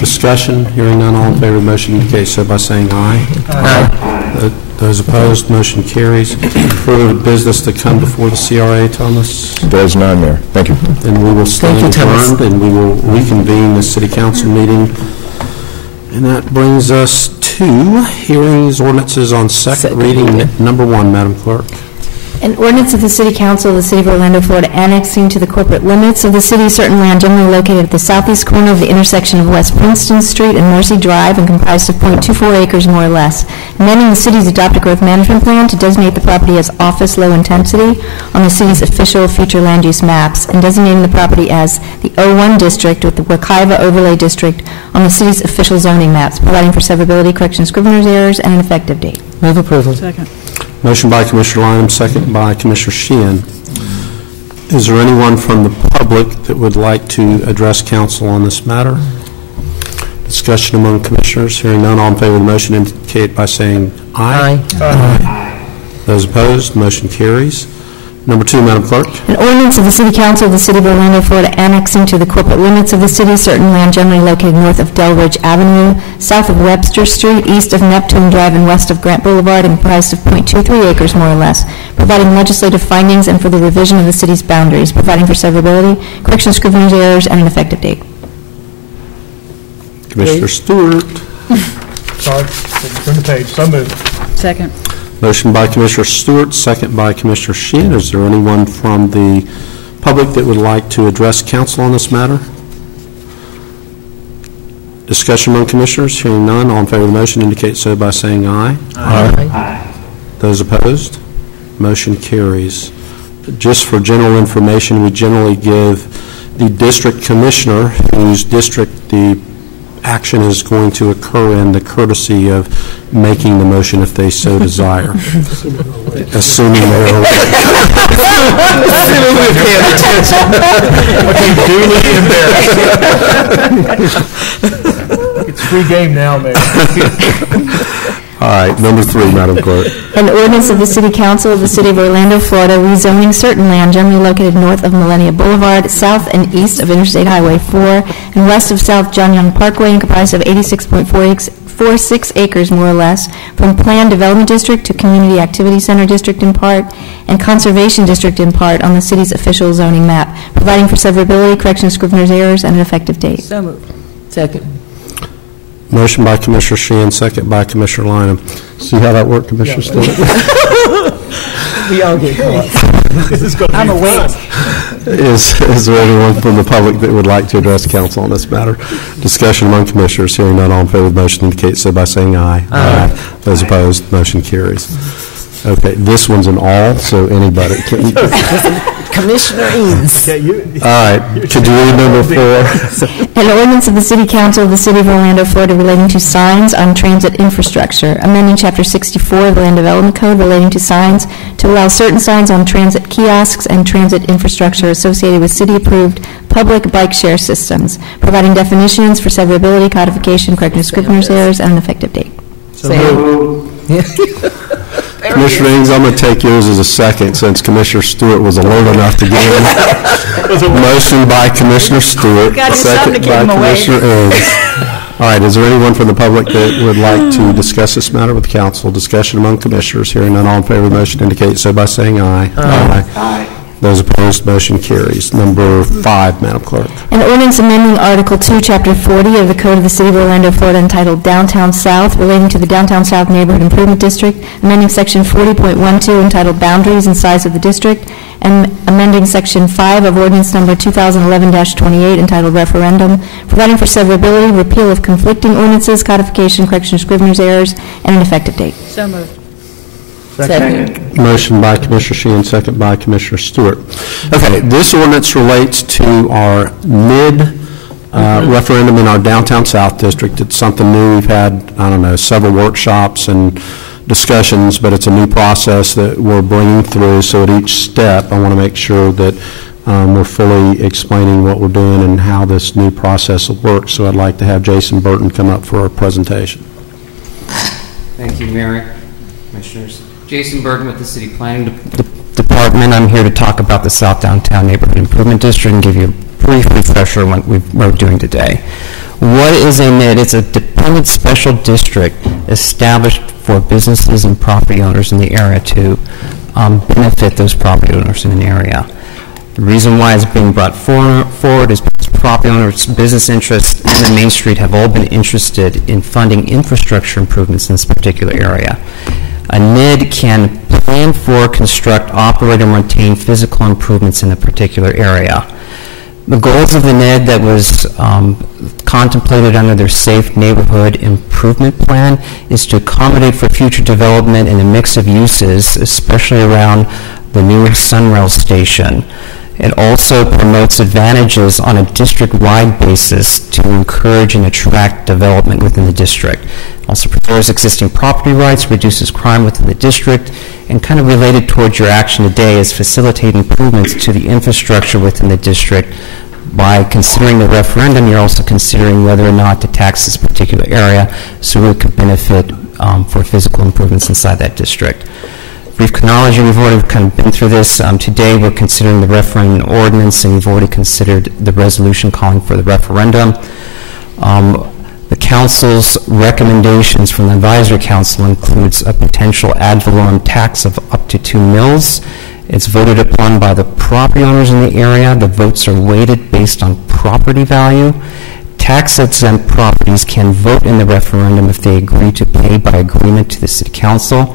Discussion, hearing none, all in favor of the motion indicate so by saying aye. Aye. Those opposed, motion carries. Further business to come before the CRA, Thomas? There's none, Mayor. Thank you. Then we will stand adjourned and we will reconvene the City Council meeting. And that brings us to hearings, ordinances on second reading. Number 1, Madam Clerk. An ordinance of the City Council of the City of Orlando, Florida, annexing to the corporate limits of the city certain land generally located at the southeast corner of the intersection of West Princeton Street and Mercy Drive and comprised of .24 acres more or less, amending the city's adopted growth management plan to designate the property as office low intensity on the city's official future land use maps, and designating the property as the O1 district with the Wekiva overlay district on the city's official zoning maps, providing for severability, correction, scrivener's errors, and an effective date. Move approval. Second. Motion by Commissioner Lineham, second by Commissioner Sheehan. Is there anyone from the public that would like to address council on this matter? Discussion among commissioners. Hearing none, all in favor of the motion indicate by saying aye. Aye. Those opposed, motion carries. Number 2, Madam Clerk. An ordinance of the City Council of the City of Orlando, Florida, annexing to the corporate limits of the city certain land generally located north of Delridge Avenue, south of Webster Street, east of Neptune Drive, and west of Grant Boulevard, and comprised of .23 acres more or less, providing legislative findings and for the revision of the city's boundaries, providing for severability, correction of scrivener's errors, and an effective date. Commissioner Stewart. Sorry, turn the page. So moved. Second. Motion by Commissioner Stewart, second by Commissioner Sheehan. Is there anyone from the public that would like to address council on this matter? Discussion among commissioners. Hearing none, all in favor of the motion indicate so by saying aye. Aye. Aye. Those opposed? Motion carries. Just for general information, we generally give the district commissioner whose district the action is going to occur in the courtesy of making the motion if they so desire. Assuming they're aware. Assuming we're paying attention. Duly embarrassed. It's free game now, man. All right, number 3, Madam Clerk. An ordinance of the City Council of the City of Orlando, Florida, rezoning certain land generally located north of Millennia Boulevard, south and east of Interstate Highway 4, and west of South John Young Parkway, and comprised of 86.46 acres more or less, from Planned Development District to Community Activity Center District in part, and Conservation District in part on the city's official zoning map, providing for severability, correction of scrivener's errors, and an effective date. So moved. Second. Motion by Commissioner Sheehan, second by Commissioner Lineham. See how that worked, Commissioner Stewart? We all get caught. I'm awake. Is there anyone from the public that would like to address council on this matter? Discussion among commissioners. Hearing none, all in favor of the motion indicate so by saying aye. Aye. Those opposed, motion carries. Okay, this one's an all, so anybody can. Commissioner Eames. All right, could you read number 4? An ordinance of the City Council of the City of Orlando, Florida, relating to signs on transit infrastructure, amending Chapter 64 of the Land Development Code relating to signs to allow certain signs on transit kiosks and transit infrastructure associated with city-approved public bike share systems, providing definitions for severability, codification, correction of scrivener's errors, and an effective date. Commissioner Ings, I'm going to take yours as a second since Commissioner Stewart was alert enough to get in. Motion by Commissioner Stewart, second by Commissioner Ings. All right, is there anyone from the public that would like to discuss this matter with council? Discussion among commissioners. Hearing none, all in favor of the motion indicate so by saying aye. Aye. Aye. Those opposed, motion carries. Number 5, Madam Clerk. An ordinance amending Article 2, Chapter 40 of the Code of the City of Orlando, Florida, entitled Downtown South, relating to the Downtown South Neighborhood Improvement District, amending Section 40.12 entitled Boundaries and Size of the District, and amending Section 5 of Ordinance Number 2011-28 entitled Referendum, providing for severability, repeal of conflicting ordinances, codification, correction of scrivener's errors, and an effective date. So moved. Second. Motion by Commissioner Sheehan, second by Commissioner Stewart. Okay, this ordinance relates to our referendum in our Downtown South District. It's something new. We've had, I don't know, several workshops and discussions, but it's a new process that we're bringing through. So at each step, I want to make sure that we're fully explaining what we're doing and how this new process will work. So I'd like to have Jason Burton come up for our presentation. Thank you, Mayor, Commissioners. Jason Burton with the City Planning Department. Department. I'm here to talk about the South Downtown Neighborhood Improvement District and give you a brief refresher on what we're doing today. What is a NID? It's a dependent special district established for businesses and property owners in the area to benefit those property owners in an area. The reason why it's being brought forward is because property owners, business interests, and the Main Street have all been interested in funding infrastructure improvements in this particular area. A NID can plan for, construct, operate, and maintain physical improvements in a particular area. The goals of the NID that was contemplated under their Safe Neighborhood Improvement Plan is to accommodate for future development in a mix of uses, especially around the new Sunrail station. It also promotes advantages on a district-wide basis to encourage and attract development within the district. Also preserves existing property rights, reduces crime within the district, and kind of related towards your action today is facilitate improvements to the infrastructure within the district. By considering the referendum, you're also considering whether or not to tax this particular area so it could benefit for physical improvements inside that district. Brief chronology, we've already kind of been through this. Today we're considering the referendum ordinance, and we've already considered the resolution calling for the referendum. The council's recommendations from the advisory council includes a potential ad valorem tax of up to 2 mills. It's voted upon by the property owners in the area. The votes are weighted based on property value. Tax-exempt properties can vote in the referendum if they agree to pay by agreement to the city council.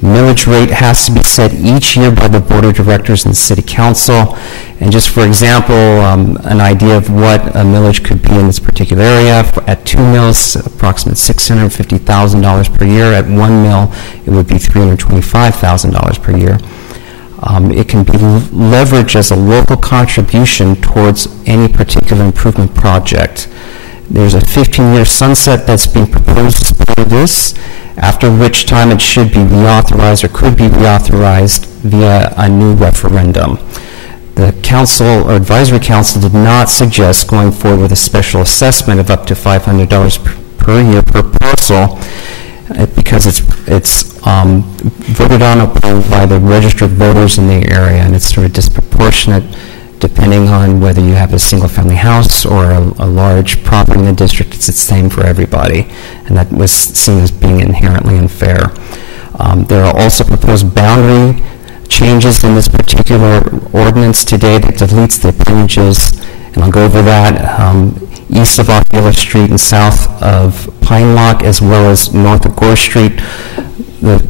Millage rate has to be set each year by the board of directors and the city council. And just for example, an idea of what a millage could be in this particular area, at 2 mills, approximately $650,000 per year. At 1 mill, it would be $325,000 per year. It can be leveraged as a local contribution towards any particular improvement project. There's a 15-year sunset that's being proposed as part of this, after which time it should be reauthorized or could be reauthorized via a new referendum. The council or advisory council did not suggest going forward with a special assessment of up to $500 per year per parcel because it's voted on by the registered voters in the area, and it's sort of disproportionate depending on whether you have a single-family house or a large property in the district. It's the same for everybody, and that was seen as being inherently unfair. There are also proposed boundary changes in this particular ordinance today that deletes the appendages, and I'll go over that, east of Osceola Street and south of Pine Lock, as well as north of Gore Street. The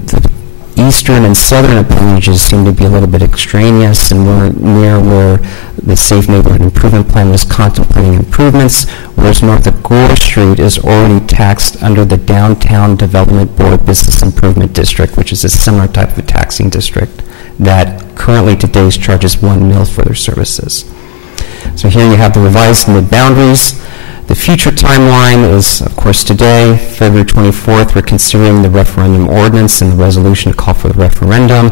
eastern and southern appendages seem to be a little bit extraneous, and we're near where the Safe Neighborhood Improvement Plan was contemplating improvements, whereas north of Gore Street is already taxed under the Downtown Development Board Business Improvement District, which is a similar type of a taxing district that currently today charges 1 mill for their services. So here you have the revised NID boundaries. The future timeline is, of course, today, February 24th. We're considering the referendum ordinance and the resolution to call for the referendum.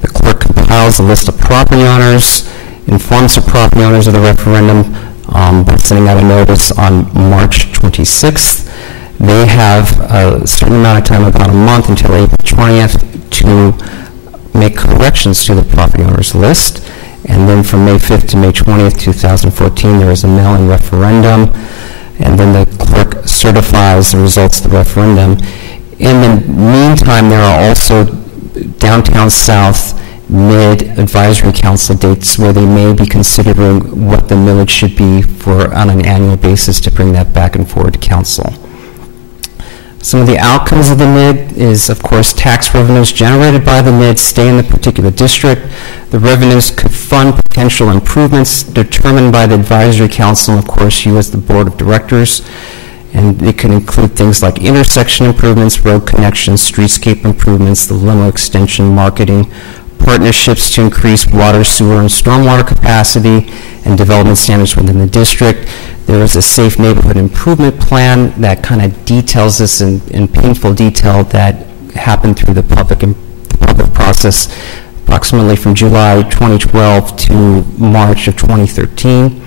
The clerk compiles a list of property owners, informs the property owners of the referendum by sending out a notice on March 26th. They have a certain amount of time, about a month, until April 20th to make corrections to the property owners list. And then from May 5th to May 20th, 2014, there is a mail-in referendum. And then the clerk certifies the results of the referendum. In the meantime, there are also downtown south NID advisory council dates where they may be considering what the millage should be for on an annual basis to bring that back and forward to council. Some of the outcomes of the NID is, of course, tax revenues generated by the NID stay in the particular district. The revenues could fund potential improvements determined by the advisory council, and of course you as the board of directors. And it can include things like intersection improvements, road connections, streetscape improvements, the limo extension, marketing, partnerships to increase water, sewer, and stormwater capacity, and development standards within the district. There is a Safe Neighborhood Improvement Plan that kind of details this in painful detail that happened through the public process approximately from July 2012 to March of 2013.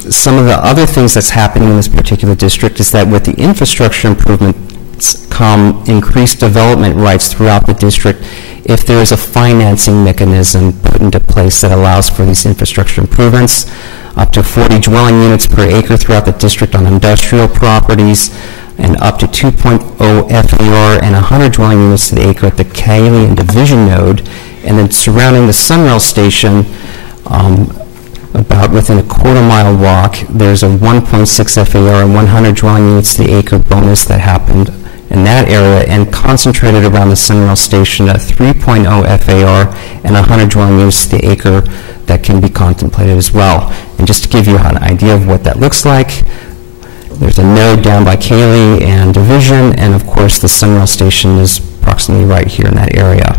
Some of the other things that's happening in this particular district is that with the infrastructure improvements come increased development rights throughout the district if there is a financing mechanism put into place that allows for these infrastructure improvements. Up to 40 dwelling units per acre throughout the district on industrial properties, and up to 2.0 FAR and 100 dwelling units to the acre at the Cayley and Division node, and then surrounding the Sunrail station, about within a quarter-mile walk, there's a 1.6 FAR and 100 dwelling units to the acre bonus that happened in that area, and concentrated around the Sunrail station, a 3.0 FAR and 100 dwelling units to the acre that can be contemplated as well. And just to give you an idea of what that looks like, there's a node down by Cayley and Division, and of course the Sunrail station is approximately right here in that area.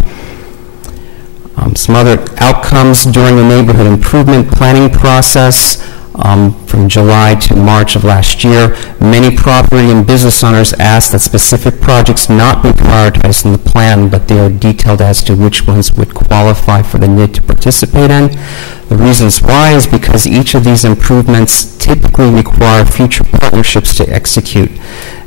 Some other outcomes during the neighborhood improvement planning process from July to March of last year. Many property and business owners asked that specific projects not be prioritized in the plan, but they are detailed as to which ones would qualify for the NID to participate in. The reasons why is because each of these improvements typically require future partnerships to execute,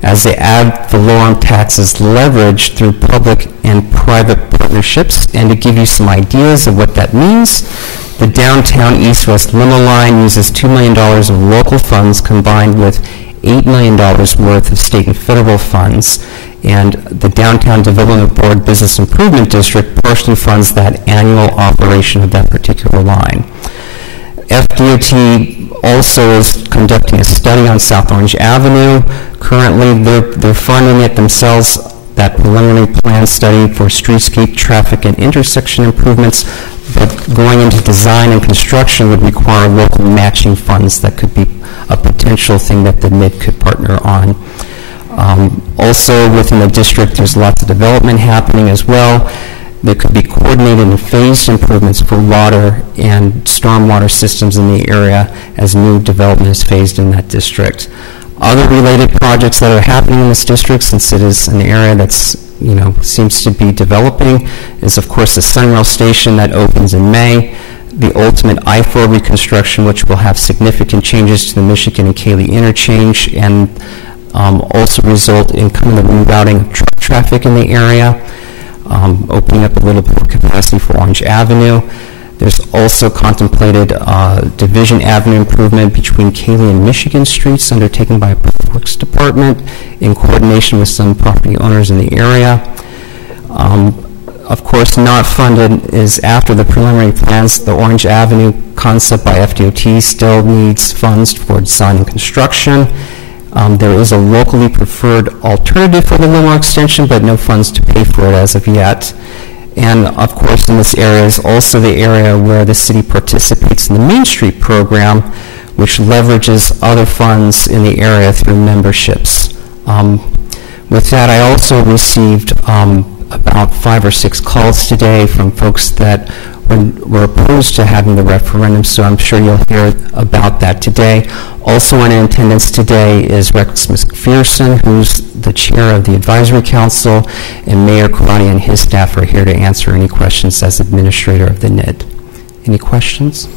as they add valorem taxes leverage through public and private partnerships. And to give you some ideas of what that means, the downtown east-west limo line uses $2 million of local funds combined with $8 million worth of state and federal funds, and the Downtown Development Board Business Improvement District partially funds that annual operation of that particular line. FDOT also is conducting a study on South Orange Avenue. Currently, they're funding it themselves, that preliminary plan study for streetscape, traffic, and intersection improvements, but going into design and construction would require local matching funds. That could be a potential thing that the NID could partner on. Also within the district, there's lots of development happening as well. There could be coordinated and phased improvements for water and stormwater systems in the area as new development is phased in that district. Other related projects that are happening in this district, since it is an area that's, seems to be developing, is of course the Sunrail station that opens in May, the ultimate I-4 reconstruction, which will have significant changes to the Michigan and Cayley interchange, and also result in kind of the rerouting of truck traffic in the area, opening up a little bit of capacity for Orange Avenue. There's also contemplated Division Avenue improvement between Cayley and Michigan streets undertaken by a Public Works Department in coordination with some property owners in the area. Of course, not funded is after the preliminary plans. The Orange Avenue concept by FDOT still needs funds for design and construction. There is a locally preferred alternative for the limo extension, but no funds to pay for it as of yet. And of course, in this area is also the area where the city participates in the Main Street program, which leverages other funds in the area through memberships. With that, I also received about 5 or 6 calls today from folks that were opposed to having the referendum, so I'm sure you'll hear about that today. Also in attendance today is Rex McPherson, who's the chair of the Advisory Council, and Mayor Karani and his staff are here to answer any questions as administrator of the NID. Any questions?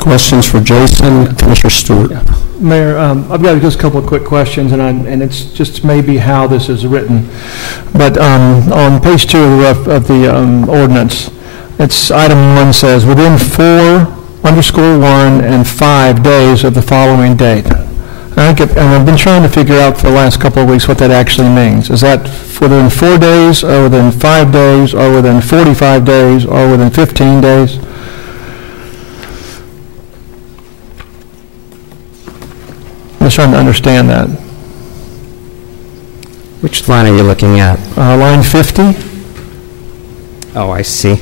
Questions for Jason? Commissioner Stewart. Mayor, I've got just a couple of quick questions, and it's just maybe how this is written. But on page 2 of the ordinance, it's item 1 says, within 4_1 and 5 days of the following date. And I've been trying to figure out for the last couple of weeks what that actually means. Is that within 4 days, or within 5 days, or within 45 days, or within 15 days? I'm just trying to understand that. Which line are you looking at? Line 50. Oh, I see.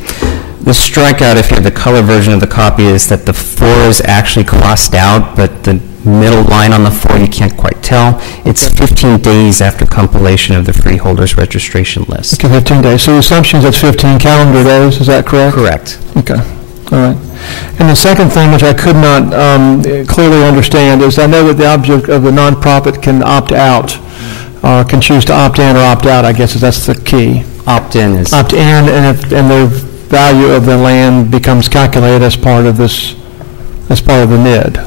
The strikeout, if you have the color version of the copy, is that the 4 is actually crossed out, but the middle line on the 4 you can't quite tell. It's 15 days after compilation of the freeholders registration list. Okay, 15 days. So the assumption is that's 15 calendar days, is that correct? Correct. Okay, all right. And the second thing, which I could not clearly understand, is I know that the object of the nonprofit can opt out, or can choose to opt in or opt out, I guess that's the key. Opt-in is... Opt-in, and the value of the land becomes calculated as part of this, as part of the NID.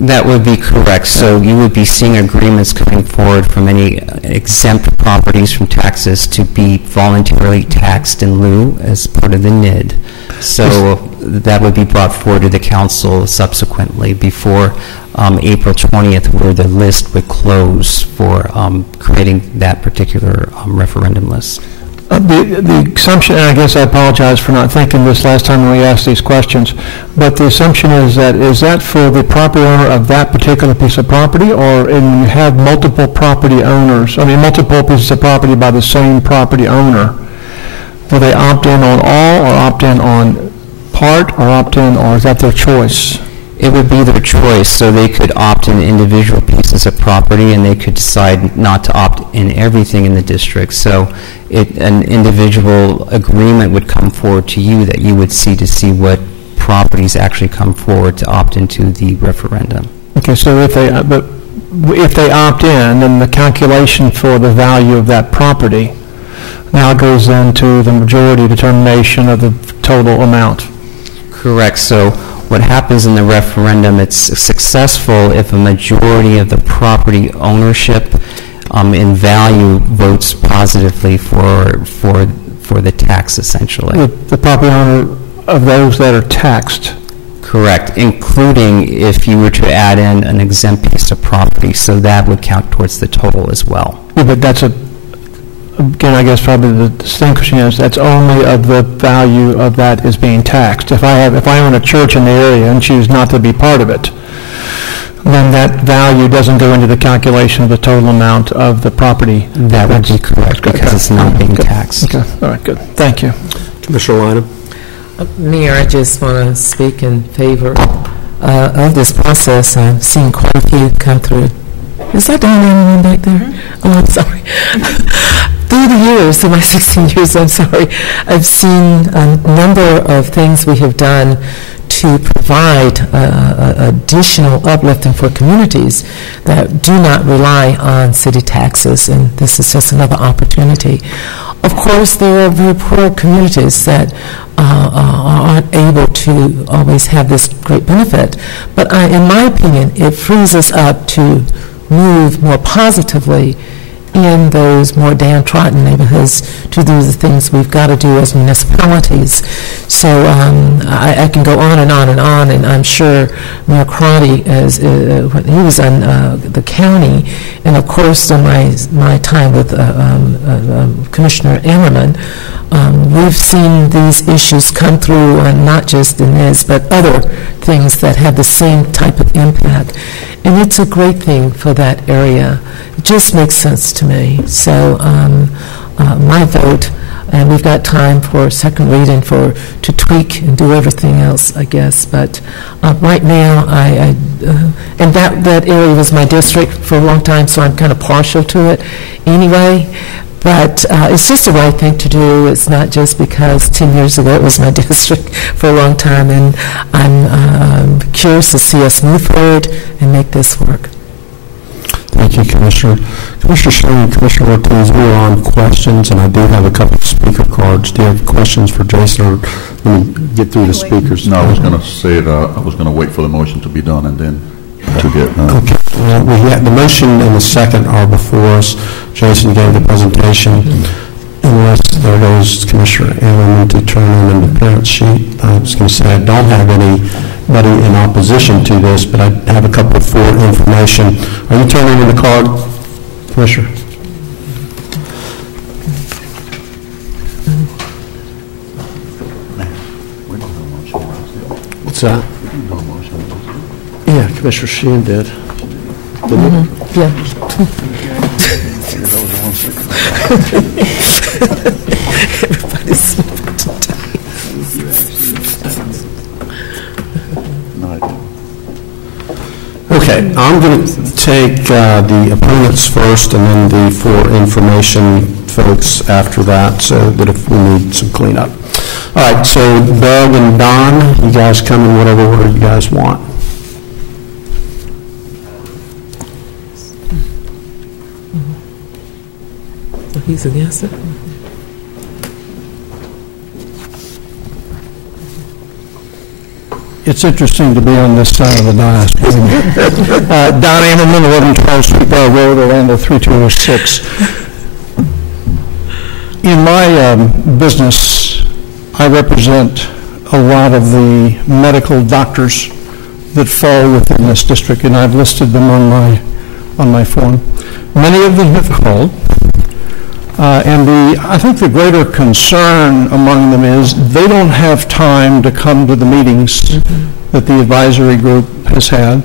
That would be correct. So you would be seeing agreements coming forward from any exempt properties from taxes to be voluntarily taxed in lieu as part of the NID. So that would be brought forward to the council subsequently before April 20th, where the list would close for creating that particular referendum list. The assumption, and I guess I apologize for not thinking this last time when we asked these questions, but the assumption is that for the property owner of that particular piece of property, or when you have multiple property owners, multiple pieces of property by the same property owner, will they opt in on all, or opt in on part, or opt in, or is that their choice? It would be their choice, so they could opt in individual pieces of property, and they could decide not to opt in everything in the district. So an individual agreement would come forward to you that you would see to see what properties actually come forward to opt into the referendum. Okay, so if they opt in, then the calculation for the value of that property now goes into the majority determination of the total amount. Correct. So what happens in the referendum, it's successful if a majority of the property ownership in value votes positively for the tax, essentially. The property owner of those that are taxed. Correct, including if you were to add in an exempt piece of property, so that would count towards the total as well. Yeah, but that's again, I guess probably the distinction is that's only of the value of that is being taxed. If I own a church in the area and choose not to be part of it, then that value doesn't go into the calculation of the total amount of the property. That would be correct, because it's not being taxed. Okay, all right, good. Thank you. Commissioner Lynham. Mayor, I just want to speak in favor of this process. I've seen quite a few come through. Is that down anyone back there? Oh, I'm sorry. Through the years, in my 16 years, I'm sorry, I've seen a number of things we have done to provide additional uplifting for communities that do not rely on city taxes, and this is just another opportunity. Of course, there are very poor communities that aren't able to always have this great benefit, but in my opinion, it frees us up to move more positively in those more downtrodden neighborhoods to do the things we've got to do as municipalities. So I can go on and on and on, and I'm sure Mayor Crotty, when he was on the county, and of course in my time with Commissioner Ammerman, we've seen these issues come through, not just in this, but other things that have the same type of impact. And it's a great thing for that area. It just makes sense to me. So my vote, and we've got time for second reading to tweak and do everything else, I guess. But right now, and that area was my district for a long time, so I'm kind of partial to it anyway. But it's just the right thing to do. It's not just because 10 years ago it was my district for a long time, and I'm curious to see us move forward and make this work. Thank you, Commissioner. Commissioner Shane and Commissioner Ortiz, we're on questions, and I do have a couple of speaker cards. Do you have questions for Jason, or let me get through the speakers? No, I was going to say I was going to wait for the motion to be done and then to get... Okay. Well, the motion and the second are before us. Jason gave the presentation. Unless there goes Commissioner Ammerman to turn in the parent sheet. I was going to say I don't have anybody in opposition to this, but I have a couple for information. Are you turning in the card, Commissioner? What's that? Yeah, Commissioner Sheehan did. Yeah. Everybody's sleeping today. Okay, I'm going to take the opponents first and then the for information folks after that, so that if we need some cleanup. All right, so Doug and Don, you guys come in whatever order you guys want. So he's against it? it's interesting to be on this side of the dais. Don Ammerman, 1112 Sweet Bar Road, Orlando 3206. In my business, I represent a lot of the medical doctors that fall within this district, and I've listed them on my form. Many of them have called, and I think the greater concern among them is they don't have time to come to the meetings that the advisory group has had.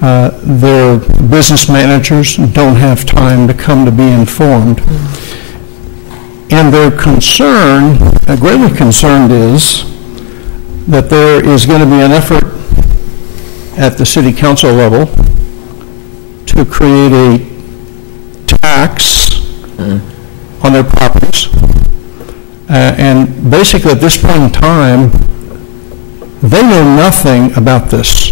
Their business managers don't have time to come to be informed. And their concern, greatly concerned, is that there is going to be an effort at the city council level to create a tax on their properties. And basically at this point in time, they know nothing about this.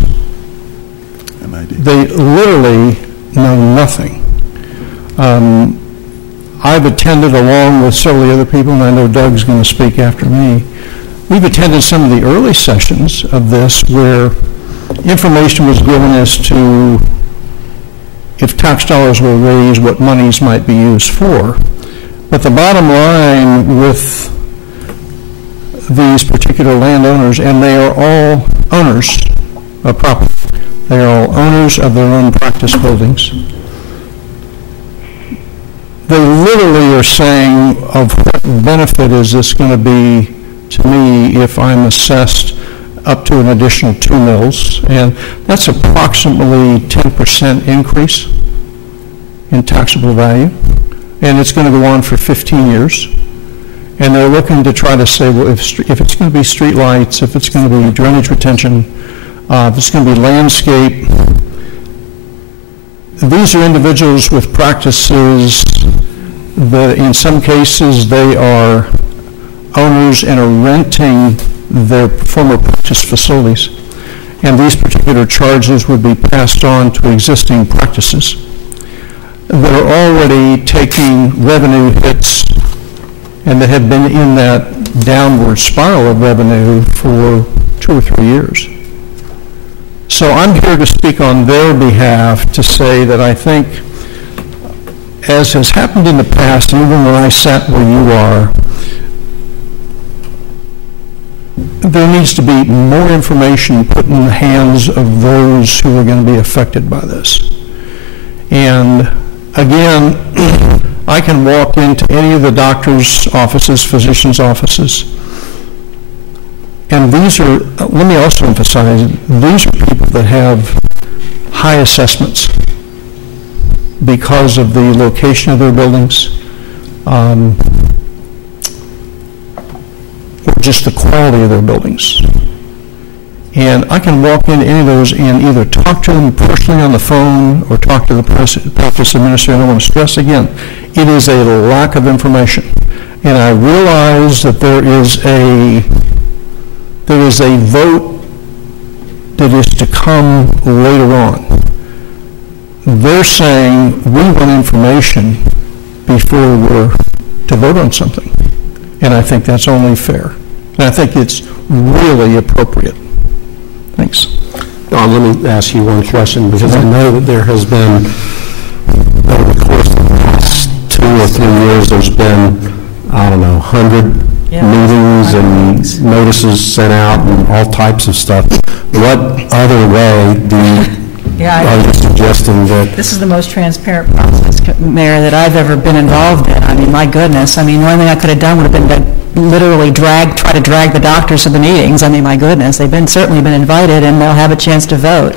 They literally know nothing. I've attended, along with several other people, and I know Doug's going to speak after me, we've attended some of the early sessions of this where information was given as to if tax dollars were raised, what monies might be used for. But the bottom line with these particular landowners, and they are all owners of property, they are all owners of their own practice buildings. They literally are saying, of what benefit is this going to be to me if I'm assessed up to an additional 2 mills? And that's approximately 10% increase in taxable value. And it's going to go on for 15 years. And they're looking to try to say, well, if it's going to be street lights, if it's going to be drainage retention, if it's going to be landscape, these are individuals with practices that in some cases they are owners and are renting their former practice facilities. And these particular charges would be passed on to existing practices that are already taking revenue hits and that have been in that downward spiral of revenue for 2 or 3 years. So I'm here to speak on their behalf to say that I think, as has happened in the past, even when I sat where you are, there needs to be more information put in the hands of those who are going to be affected by this. And again, I can walk into any of the doctor's offices, physician's offices, and these are, let me also emphasize, these are people that have high assessments because of the location of their buildings, or just the quality of their buildings. And I can walk into any of those and either talk to them personally on the phone or talk to the practice administrator. I want to stress again, it is a lack of information. And I realize that there is a vote that is to come later on. They're saying we want information before we're to vote on something. And I think that's only fair. And I think it's really appropriate. Thanks. Don, let me ask you one question, because I know that there has been, over the course of the past 2 or 3 years, there's been, I don't know, 100 meetings and notices sent out and all types of stuff. What other way are you suggesting that? This is the most transparent process, Mayor, that I've ever been involved in. I mean, my goodness. I mean, the only thing I could have done would have been to literally try to drag the doctors to the meetings. I mean, my goodness, they've certainly been invited, and they'll have a chance to vote.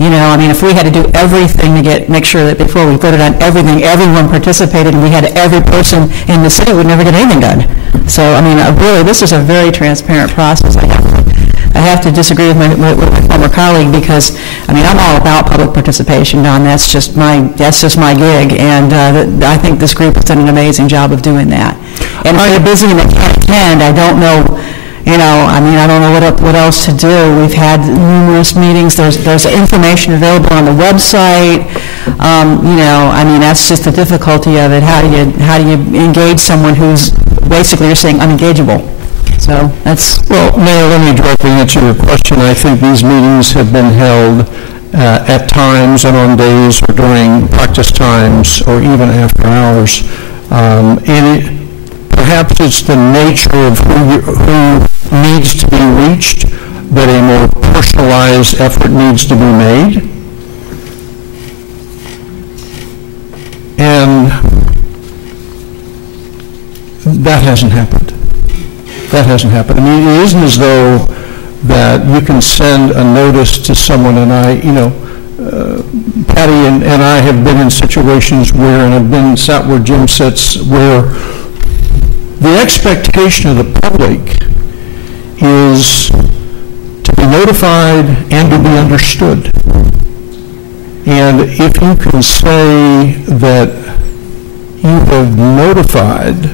You know, I mean, if we had to do everything to make sure that before we voted on everything, everyone participated, and we had every person in the city, we'd never get anything done. So, I mean, really, this is a very transparent process. I have to disagree with my former colleague, because, I mean, I'm all about public participation, Don. That's just my gig, and I think this group has done an amazing job of doing that. And if they're busy and they can't attend, I don't know. You know, I mean, I don't know what else to do. We've had numerous meetings. There's information available on the website. You know, I mean, that's just the difficulty of it. How do you engage someone who's basically, you're saying, unengageable? So that's... Well, Mayor, let me directly answer your question. I think these meetings have been held at times and on days or during practice times or even after hours. Perhaps it's the nature of who needs to be reached that a more personalized effort needs to be made. And that hasn't happened. That hasn't happened. I mean, it isn't as though that you can send a notice to someone, and Patty and I have been in situations where, and I've been sat where Jim sits, where the expectation of the public is to be notified and to be understood. And if you can say that you have notified,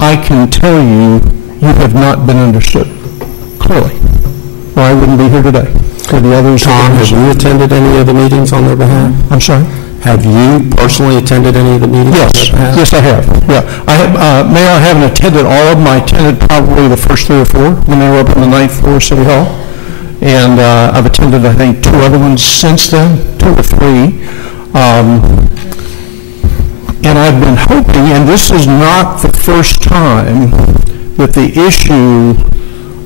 I can tell you you have not been understood, clearly, or I wouldn't be here today. For the others, Tom, have you attended any of the meetings on their behalf? I'm sorry? Have you personally attended any of the meetings on their behalf? Yes, I have. Yeah, I have. Mayor, I haven't attended all of them. I attended probably the first 3 or 4 when they were up on the 9th floor of City Hall. And I've attended, I think, 2 other ones since then, 2 or 3. And I've been hoping, and this is not the first time that the issue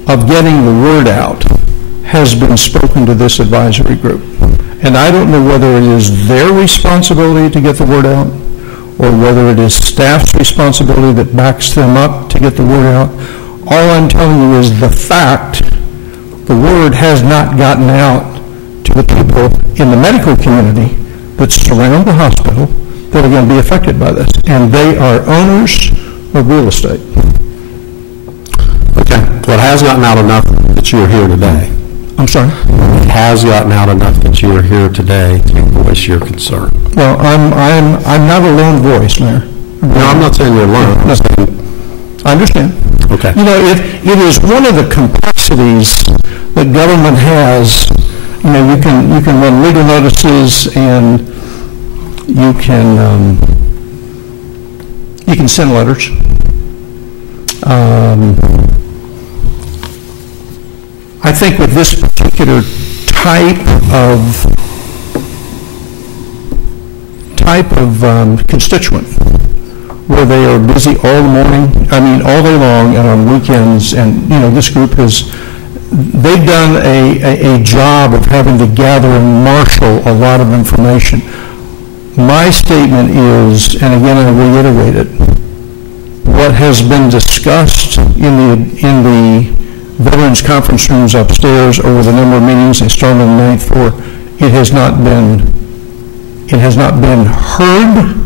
of getting the word out has been spoken to this advisory group. And I don't know whether it is their responsibility to get the word out or whether it is staff's responsibility that backs them up to get the word out. All I'm telling you is the fact the word has not gotten out to the people in the medical community that surround the hospital that are going to be affected by this. And they are owners of real estate. Okay. Well, it has gotten out enough that you are here today. I'm sorry? It has gotten out enough that you are here today to voice your concern. Well, I'm not a lone voice, Mayor. No, I'm not saying you're alone. I'm saying... I understand. Okay. You know, it is one of the complexities that government has. You know, you can run legal notices and you can send letters. I think with this particular type of constituent, where they are busy all the morning, all day long, and on weekends, and this group they've done a job of having to gather and marshal a lot of information. My statement is, and again I reiterate it, what has been discussed in the Veterans Conference rooms upstairs over the number of meetings they started on the 9th floor, it has not been heard,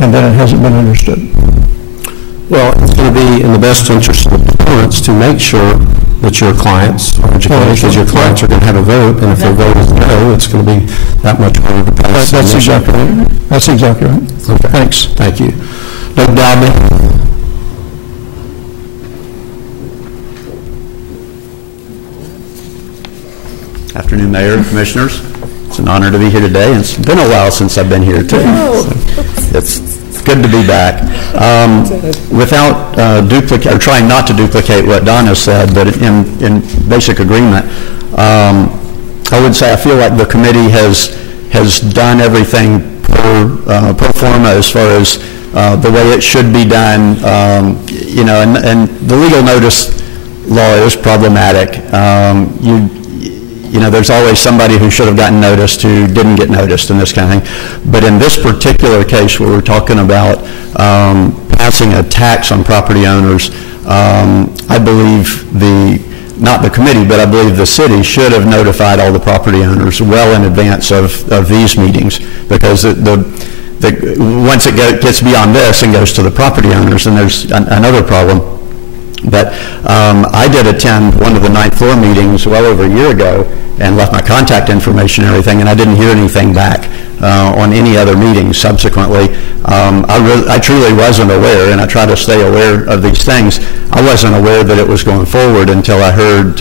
and then it hasn't been understood. Well, it's going to be in the best interest of the proponents to make sure that your clients are educated, because your clients are going to have a vote, and if their vote is no, it's going to be that much harder to pass. That's exactly right. That's exactly right. Okay. Thanks. Thank you. Doug Dobney. Afternoon, Mayor and Commissioners. It's an honor to be here today, and it's been a while since I've been here, too. So it's good to be back. Without trying not to duplicate what Donna said, but in basic agreement, I would say I feel like the committee has done everything pro forma as far as the way it should be done, and the legal notice law is problematic. There's always somebody who should have gotten noticed who didn't get noticed and this kind of thing. But in this particular case where we're talking about passing a tax on property owners, I believe not the committee, but I believe the city should have notified all the property owners well in advance of these meetings, because once it gets beyond this and goes to the property owners, then there's another problem. But I did attend one of the 9th floor meetings well over a year ago and left my contact information and everything, and I didn't hear anything back on any other meetings subsequently. I truly wasn't aware, and I try to stay aware of these things. I wasn't aware that it was going forward until I heard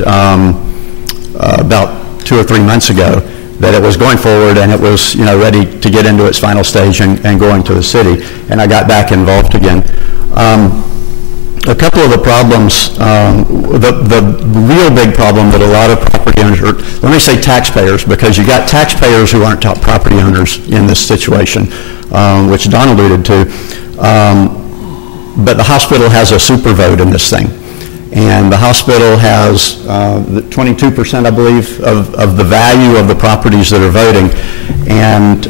about 2 or 3 months ago that it was going forward and it was ready to get into its final stage and going to the city, and I got back involved again. a couple of the problems, the real big problem that a lot of property owners, or let me say taxpayers, because you got taxpayers who aren't top property owners in this situation, which Don alluded to, but the hospital has a super vote in this thing. And the hospital has 22%, I believe, of the value of the properties that are voting. And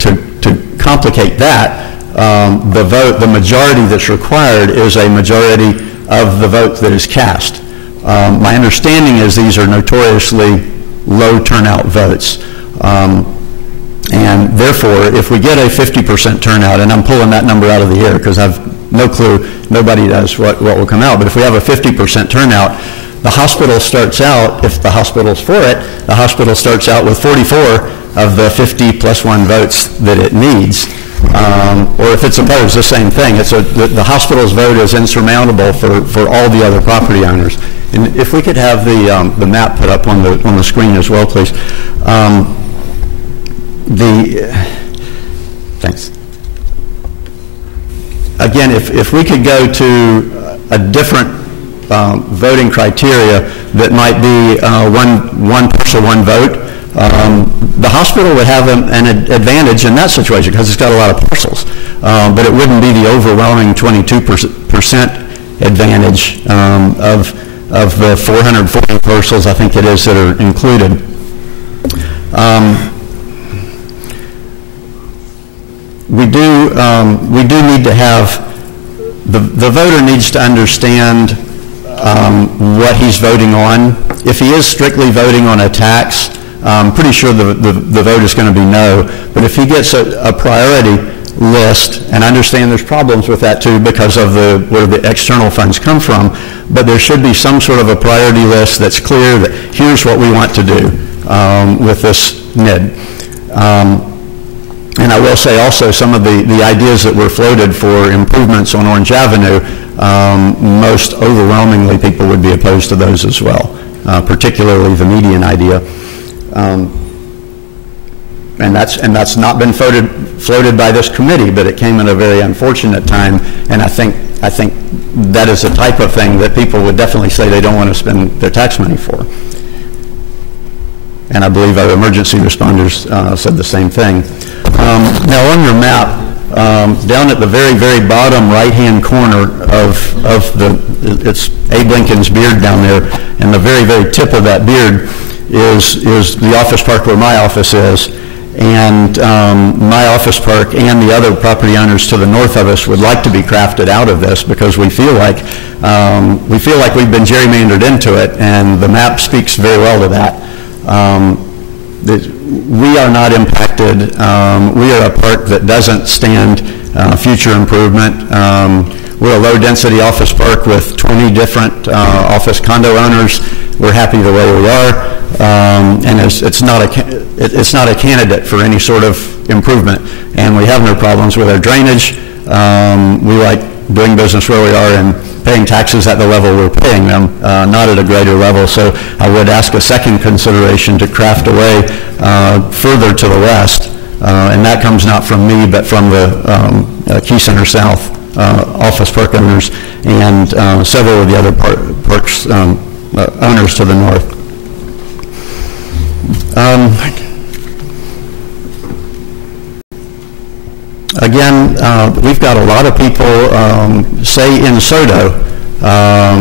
to complicate that, the majority that's required is a majority of the vote that is cast. My understanding is these are notoriously low turnout votes. And therefore, if we get a 50% turnout, and I'm pulling that number out of the air because I've no clue, nobody does what will come out, but if we have a 50% turnout, the hospital starts out, if the hospital's for it, the hospital starts out with 44 of the 50 plus 1 votes that it needs. Or if it's opposed, the same thing. The hospital's vote is insurmountable for all the other property owners. And if we could have the map put up on the screen as well, please. Thanks. Again, if we could go to a different voting criteria that might be one parcel, one vote, the hospital would have an advantage in that situation because it's got a lot of parcels, but it wouldn't be the overwhelming 22% advantage of the 440 parcels, I think it is, that are included. We do need to have, the voter needs to understand what he's voting on. If he is strictly voting on a tax, I'm pretty sure the vote is going to be no. But if he gets a priority list, and I understand there's problems with that too because of where the external funds come from, but there should be some sort of a priority list that's clear that here's what we want to do with this NID. And I will say also some of the ideas that were floated for improvements on Orange Avenue, most overwhelmingly people would be opposed to those as well, particularly the median idea. And that's not been floated by this committee, but it came at a very unfortunate time, and I think that is the type of thing that people would definitely say they don't want to spend their tax money for. And I believe our emergency responders said the same thing. Now on your map, down at the very, very bottom right-hand corner it's Abe Lincoln's beard down there, and the very, very tip of that beard is the office park where my office is. And my office park and the other property owners to the north of us would like to be crafted out of this because we feel like we've been gerrymandered into it, and the map speaks very well to that. We are not impacted. We are a park that doesn't stand future improvement. We're a low-density office park with 20 different office condo owners. We're happy the way we are, and it's not a candidate for any sort of improvement. And we have no problems with our drainage. We like doing business where we are and paying taxes at the level we're paying them, not at a greater level. So I would ask a second consideration to craft away further to the west, and that comes not from me, but from the Key Center South office park owners and several of the other parks owners to the north. Again, we've got a lot of people, say in Soto,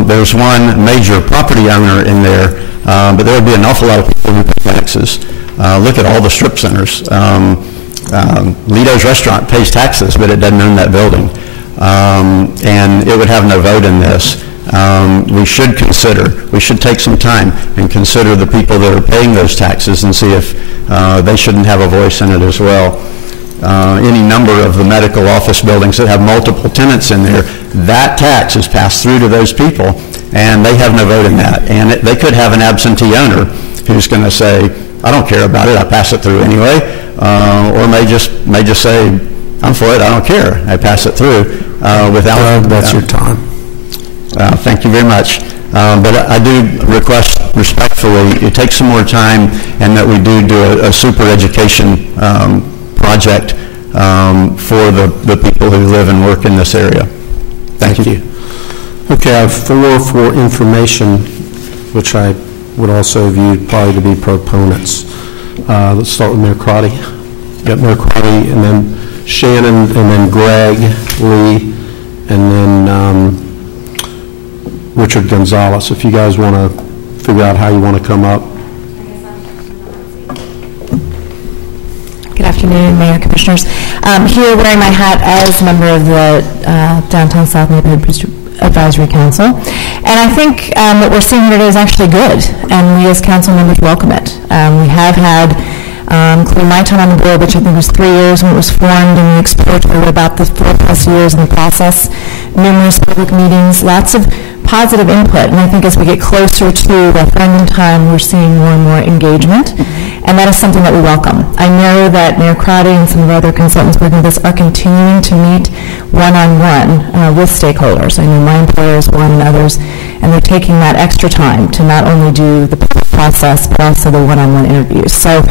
there's one major property owner in there, but there would be an awful lot of people who pay taxes. Look at all the strip centers. Lido's restaurant pays taxes, but it doesn't own that building. And it would have no vote in this. We should take some time and consider the people that are paying those taxes and see if they shouldn't have a voice in it as well. Any number of the medical office buildings that have multiple tenants in there, that tax is passed through to those people, and they have no vote in that. And they could have an absentee owner who's going to say, I don't care about it, I pass it through anyway, or may just say, I'm for it, I don't care, I pass it through without... That's your time. Thank you very much. But I do request respectfully it takes some more time, and that we do a super education project for the people who live and work in this area. Thank you. Okay, I have 4 for information, which I would also view probably to be proponents. Let's start with Mayor Crotty. Got Mayor Crotty, and then Shannon, and then Greg, Lee, and then Richard Gonzalez. If you guys want to figure out how you want to come up. Good afternoon, Mayor, Commissioners. Here wearing my hat as a member of the Downtown South Neighborhood Advisory Council. And I think what we're seeing here today is actually good, and we as council members welcome it. We have had, including my time on the board, which I think was 3 years when it was formed, and we explored over about the 4+ years in the process, numerous public meetings, lots of positive input, and I think as we get closer to referendum time, we're seeing more and more engagement, and that is something that we welcome. I know that Mayor Crotty and some of our other consultants working with us are continuing to meet one-on-one with stakeholders. I know my employer is one and others, and they're taking that extra time to not only do the process, but also the one-on-one interviews. So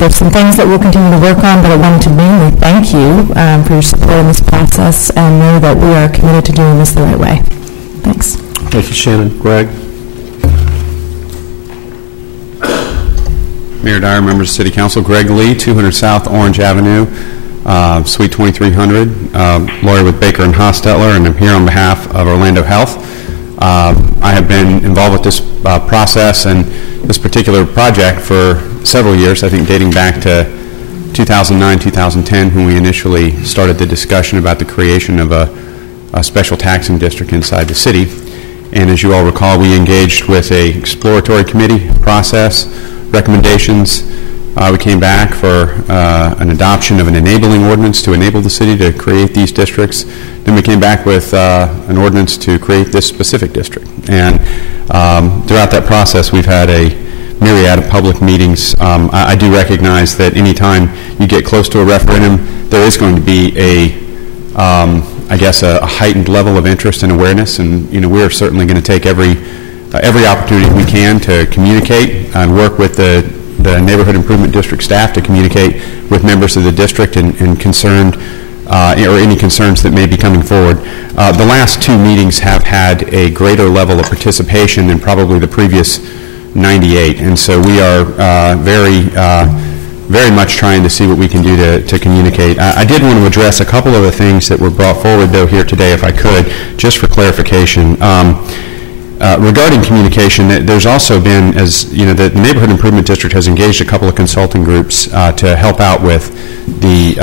there's some things that we'll continue to work on, but I wanted to mainly thank you for your support in this process, and know that we are committed to doing this the right way. Thanks. Thank you, Shannon. Greg? Mayor Dyer, members of City Council, Greg Lee, 200 South Orange Avenue, Suite 2300, lawyer with Baker and Hostetler, and I'm here on behalf of Orlando Health. I have been involved with this process and this particular project for several years, I think dating back to 2009, 2010, when we initially started the discussion about the creation of a special taxing district inside the city. And as you all recall, we engaged with a exploratory committee process, recommendations. We came back for an adoption of an enabling ordinance to enable the city to create these districts. Then we came back with an ordinance to create this specific district. And throughout that process, we've had a myriad of public meetings. I do recognize that anytime you get close to a referendum, there is going to be I guess a heightened level of interest and awareness, and we are certainly going to take every opportunity we can to communicate and work with the Neighborhood Improvement District staff to communicate with members of the district and concerned or any concerns that may be coming forward. The last 2 meetings have had a greater level of participation than probably the previous 98, and so we are very much trying to see what we can do to communicate. I did want to address a couple of the things that were brought forward, though, here today, if I could, just for clarification. Regarding communication, there's also been, as you know, the Neighborhood Improvement District has engaged a couple of consulting groups to help out with the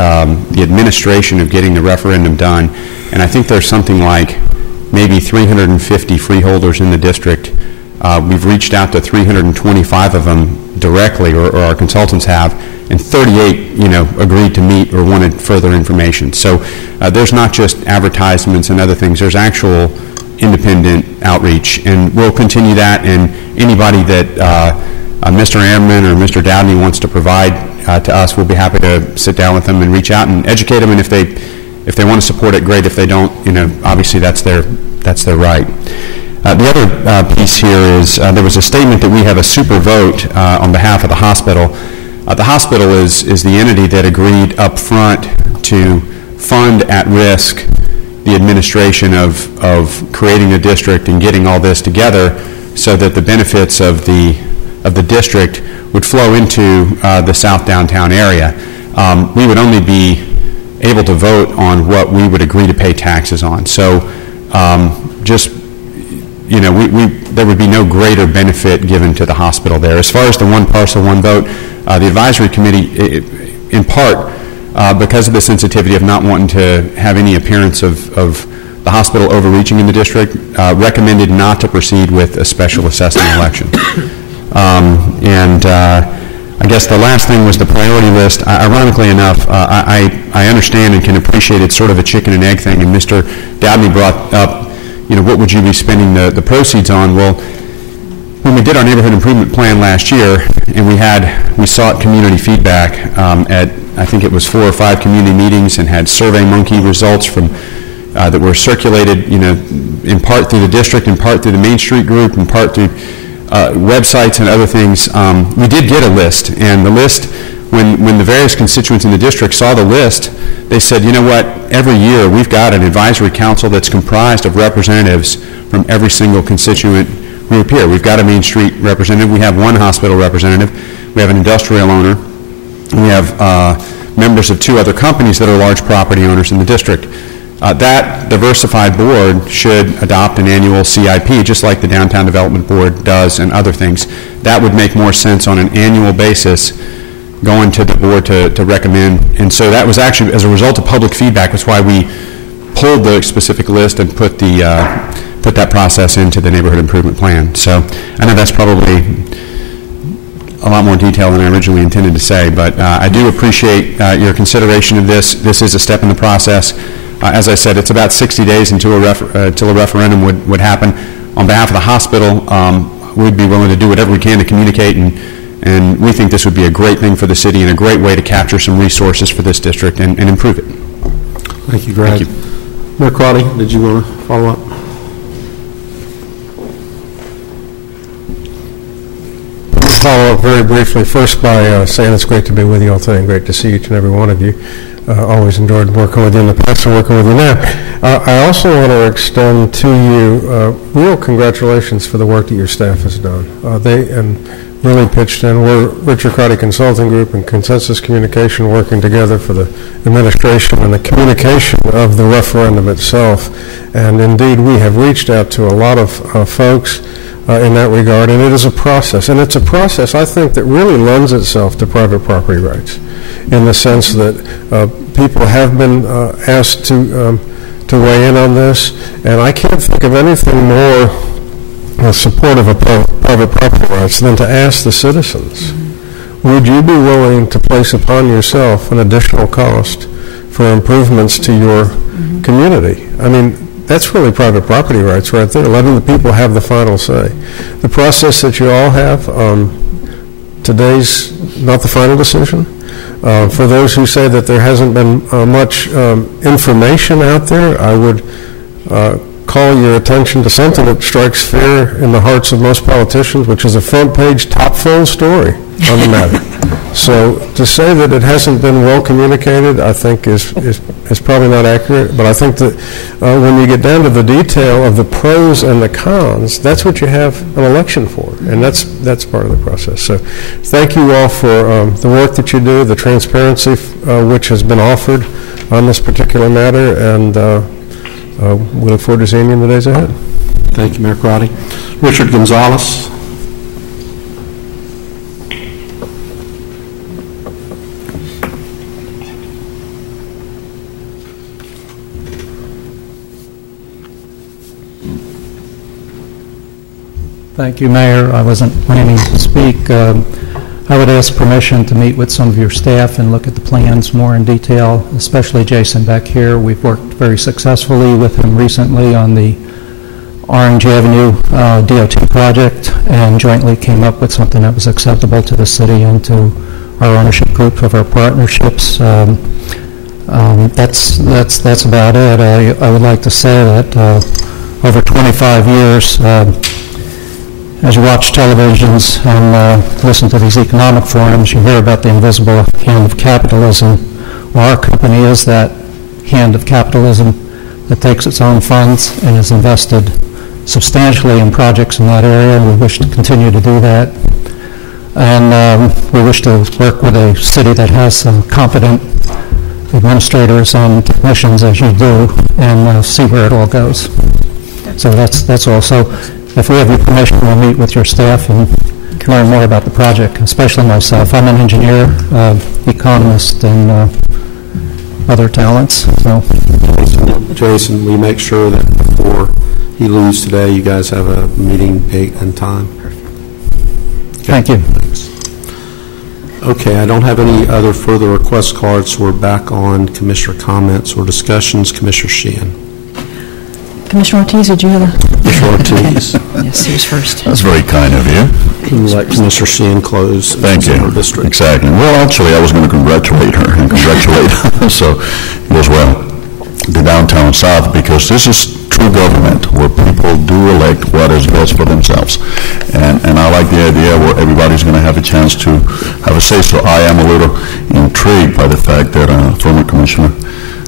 administration of getting the referendum done, and I think there's something like maybe 350 freeholders in the district. We've reached out to 325 of them directly, or our consultants have, and 38, agreed to meet or wanted further information. So there's not just advertisements and other things. There's actual independent outreach, and we'll continue that. And anybody that Mr. Amman or Mr. Downey wants to provide to us, we'll be happy to sit down with them and reach out and educate them. And if they want to support it, great. If they don't, obviously that's their right. The other piece here is there was a statement that we have a super vote on behalf of the hospital. The hospital is the entity that agreed up front to fund at risk the administration of creating a district and getting all this together so that the benefits of the district would flow into the South Downtown area. We would only be able to vote on what we would agree to pay taxes on. So there would be no greater benefit given to the hospital there. As far as the one parcel, one vote, the advisory committee, in part because of the sensitivity of not wanting to have any appearance of the hospital overreaching in the district, recommended not to proceed with a special assessment election. I guess the last thing was the priority list. Ironically enough, I understand and can appreciate it's sort of a chicken and egg thing, and Mr. Dabney brought up, what would you be spending the proceeds on? Well, when we did our neighborhood improvement plan last year, and we sought community feedback at, I think it was 4 or 5 community meetings, and had Survey Monkey results from that were circulated, in part through the district, in part through the Main Street group, in part through websites and other things. We did get a list, and the list when the various constituents in the district saw the list, they said, you know what, every year we've got an advisory council that's comprised of representatives from every single constituent group here. We've got a Main Street representative, we have one hospital representative, we have an industrial owner, we have members of 2 other companies that are large property owners in the district. That diversified board should adopt an annual CIP, just like the Downtown Development Board does and other things. That would make more sense on an annual basis going to the board to recommend. And so that was actually, as a result of public feedback, that's why we pulled the specific list and put that process into the neighborhood improvement plan. So I know that's probably a lot more detail than I originally intended to say, but I do appreciate your consideration of this. This is a step in the process. As I said, it's about 60 days until a referendum would happen. On behalf of the hospital, we'd be willing to do whatever we can to communicate, and we think this would be a great thing for the city and a great way to capture some resources for this district and improve it. Thank you, Greg. Thank you. Mayor Crotty, did you want to follow up? I'll follow up very briefly, first by saying it's great to be with you all today and great to see each and every one of you. Always enjoyed working with you in the past and working with you now. I also want to extend to you real congratulations for the work that your staff has done. They really pitched in. We're Richard Crotty Consulting Group and Consensus Communication working together for the administration and the communication of the referendum itself. And indeed, we have reached out to a lot of folks in that regard, and it is a process. And it's a process, I think, that really lends itself to private property rights, in the sense that people have been asked to weigh in on this, and I can't think of anything more supportive of private property rights than to ask the citizens, would you be willing to place upon yourself an additional cost for improvements to your community? I mean, that's really private property rights right there, letting the people have the final say. The process that you all have, today's not the final decision. For those who say that there hasn't been much information out there, I would call your attention to something that strikes fear in the hearts of most politicians, which is a front-page, top-filled story on the matter. So to say that it hasn't been well communicated, I think is probably not accurate. But I think that when you get down to the detail of the pros and the cons, that's what you have an election for, and that's part of the process. So thank you all for the work that you do, the transparency which has been offered on this particular matter, and we look forward to seeing you in the days ahead. Thank you, Mayor Crotty. Richard Gonzalez. Thank you, Mayor. I wasn't planning to speak. I would ask permission to meet with some of your staff and look at the plans more in detail, especially Jason back here. We've worked very successfully with him recently on the Orange Avenue DOT project and jointly came up with something that was acceptable to the city and to our ownership group of our partnerships. That's about it. I would like to say that over 25 years, as you watch televisions and listen to these economic forums, you hear about the invisible hand of capitalism. Well, our company is that hand of capitalism that takes its own funds and is invested substantially in projects in that area, and we wish to continue to do that. And we wish to work with a city that has some competent administrators and technicians, as you do, and see where it all goes. So that's all. So if we have your permission, we'll meet with your staff and learn more about the project, especially myself. I'm an engineer, economist, and other talents. So, Jason, we make sure that before he leaves today, you guys have a meeting date and time. Perfect. Thank you. Thanks. Okay, I don't have any other further request cards, so we're back on Commissioner comments or discussions. Commissioner Sheehan. Commissioner Ortiz, did you have a... Commissioner Ortiz. Yes, he was first. That's very kind of you. We'll let Commissioner Sheehan close. Thank you. District. Exactly. Well, actually, I was going to congratulate her and congratulate so it goes well, the downtown south, because this is true government, where people do elect what is best for themselves. And I like the idea where everybody's going to have a chance to have a say. So I am a little intrigued by the fact that former Commissioner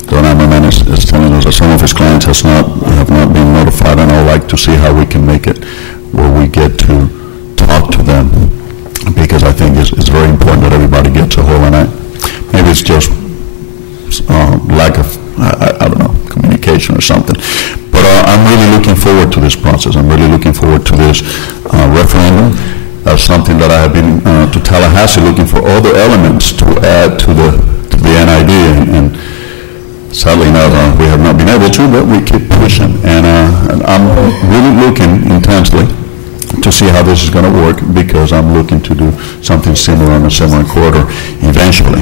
Don Ammerman is telling us that some of his clients have not been notified, and I would like to see how we can make it where we get to talk to them, because I think it's very important that everybody gets a hold on that. Maybe it's just lack of, I don't know, communication or something. But I'm really looking forward to this process. I'm really looking forward to this referendum. That's something that I have been to Tallahassee looking for other elements to add to the NID, and sadly enough, we have not been able to, but we keep pushing. And I'm really looking intensely to see how this is going to work, because I'm looking to do something similar on a similar corridor eventually.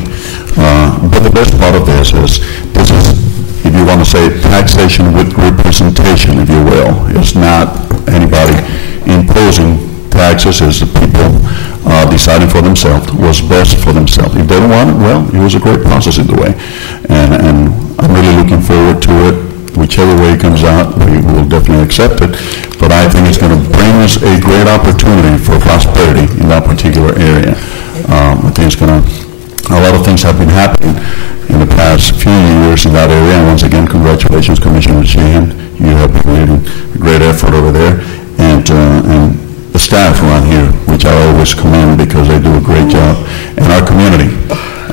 But the best part of this is, if you want to say, taxation with representation, if you will. It's not anybody imposing taxes, it's the people deciding for themselves what's best for themselves. If they don't want it, well, it was a great process either way. And I'm really looking forward to it. Whichever way it comes out, we will definitely accept it. But I think it's going to bring us a great opportunity for prosperity in that particular area. I think it's going to, a lot of things have been happening in the past few years in that area. And once again, congratulations, Commissioner Sheehan. You have been leading a great effort over there. And the staff around here, which I always commend because they do a great job. And our community,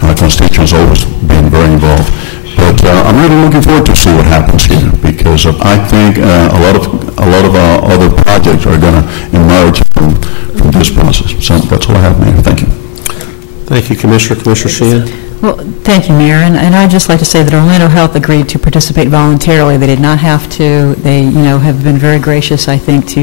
our constituents always been very involved. But I'm really looking forward to see what happens here, because I think a lot of other projects are going to emerge from this process. So that's all I have, Mayor. Thank you. Thank you, Commissioner. Commissioner Sheehan. Well, thank you, Mayor. And I'd just like to say that Orlando Health agreed to participate voluntarily. They did not have to. They, have been very gracious, I think,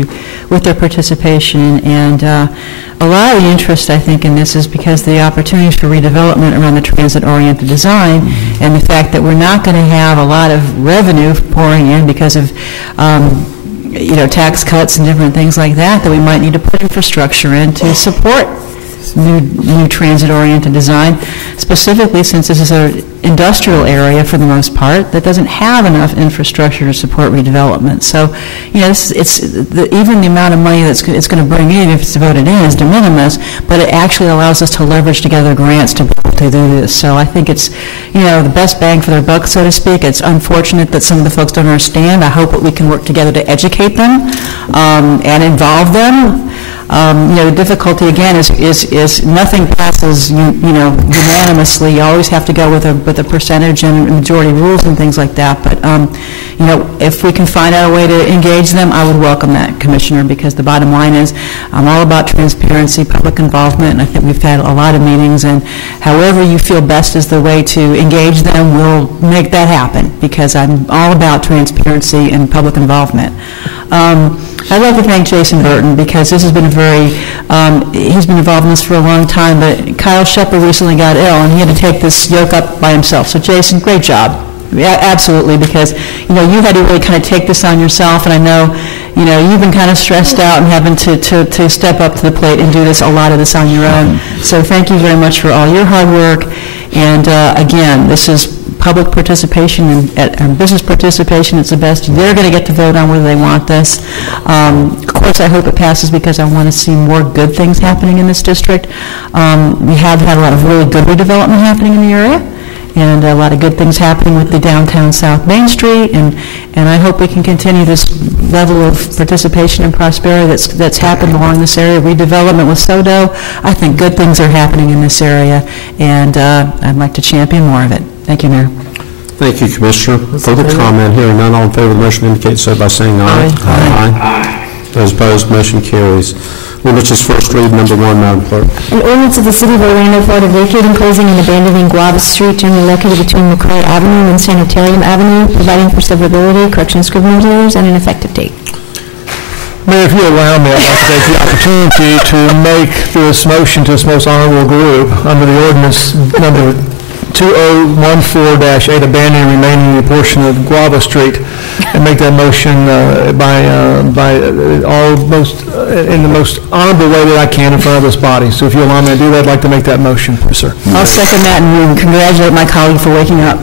with their participation. And a lot of the interest, I think, in this is because the opportunities for redevelopment around the transit-oriented design, and the fact that we're not going to have a lot of revenue pouring in because of tax cuts and different things like that we might need to put infrastructure in to support new transit-oriented design, specifically since this is an industrial area for the most part that doesn't have enough infrastructure to support redevelopment. So, even the amount of money it's going to bring in, if it's voted in, is de minimis, but it actually allows us to leverage together grants to be able to do this. So I think it's, the best bang for their buck, so to speak. It's unfortunate that some of the folks don't understand. I hope that we can work together to educate them and involve them. The difficulty again is nothing passes unanimously. You always have to go with a percentage and majority rules and things like that. But if we can find out a way to engage them, I would welcome that, Commissioner, because the bottom line is I'm all about transparency, public involvement, and I think we've had a lot of meetings. And however you feel best is the way to engage them, we'll make that happen, because I'm all about transparency and public involvement. I'd like to thank Jason Burton, because this has been he's been involved in this for a long time, but Kyle Shepard recently got ill and he had to take this yoke up by himself. So Jason, great job. Yeah, absolutely, because, you had to really kind of take this on yourself, and I know, you've been kind of stressed out and having to step up to the plate and do a lot of this on your own. So thank you very much for all your hard work. And again, this is public participation and business participation. It's the best. They're going to get to vote on whether they want this. Of course, I hope it passes, because I want to see more good things happening in this district. We have had a lot of really good redevelopment happening in the area, and a lot of good things happening with the downtown South Main Street, and I hope we can continue this level of participation and prosperity that's happened along this area. Redevelopment with SoDo, I think good things are happening in this area, and I'd like to champion more of it. Thank you, Mayor. Thank you, Commissioner. Further comment? Hearing none, all in favor of the motion indicate so by saying aye. Aye. Those opposed, motion carries. Ordinance's first read, number 1, Madam Clerk. An ordinance of the City of Orlando, Florida, vacating, closing, and abandoning Guava Street, generally located between McCray Avenue and Sanitarium Avenue, providing for severability, correction of scrivener's errors, and an effective date. Mayor, if you allow me, I'd like to take the opportunity to make this motion to this most honorable group under the ordinance number 2014-8, abandoning remaining portion of Guava Street, and make that motion in the most honorable way that I can in front of this body. So if you allow me to do that, I'd like to make that motion, sir. I'll second that and congratulate my colleague for waking up.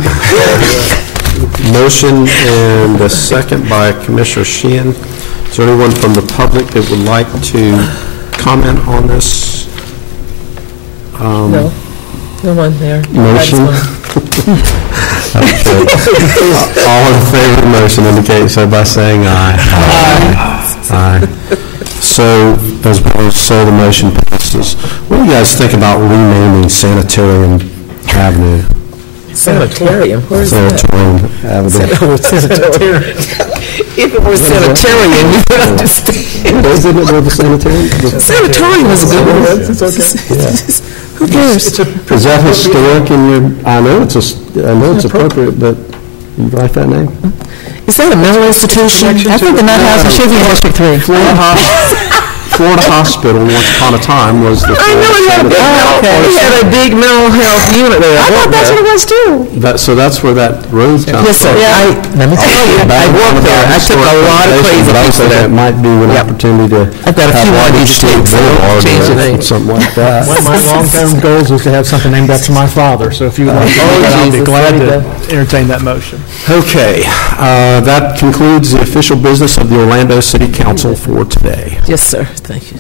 Motion and a second by Commissioner Sheehan. Is there anyone from the public that would like to comment on this? No. No one there. Motion? Okay. All in favor of the motion indicate so by saying aye. Aye. So, as opposed, so the motion passes. What do you guys think about renaming Sanitarium Avenue? Sanitarium, where's that? Sanitarium Avenue. Sanitarium. If it was sanitarium, you would understand. Isn't it where the sanitarium? Sanitarium is a good word. It's okay. Who cares? Is that historic in your, I know it's appropriate, but you like that name? Is that a mental institution? I think the nut house should be in District 3. Florida Hospital, once upon a time, was the... I know it had a big mental health unit there. I thought that's what it was too. So that's where that road comes from. Yes, sir. Let me tell you, I worked there. I took a lot of crazy people there. It might be an opportunity to... I've got a few ideas to change the name. Something like that. One of my long-term goals is to have something named after my father, so if you would like to do that, I'll be glad to entertain that motion. Okay, that concludes the official business of the Orlando City Council for today. Yes, sir. Thank you.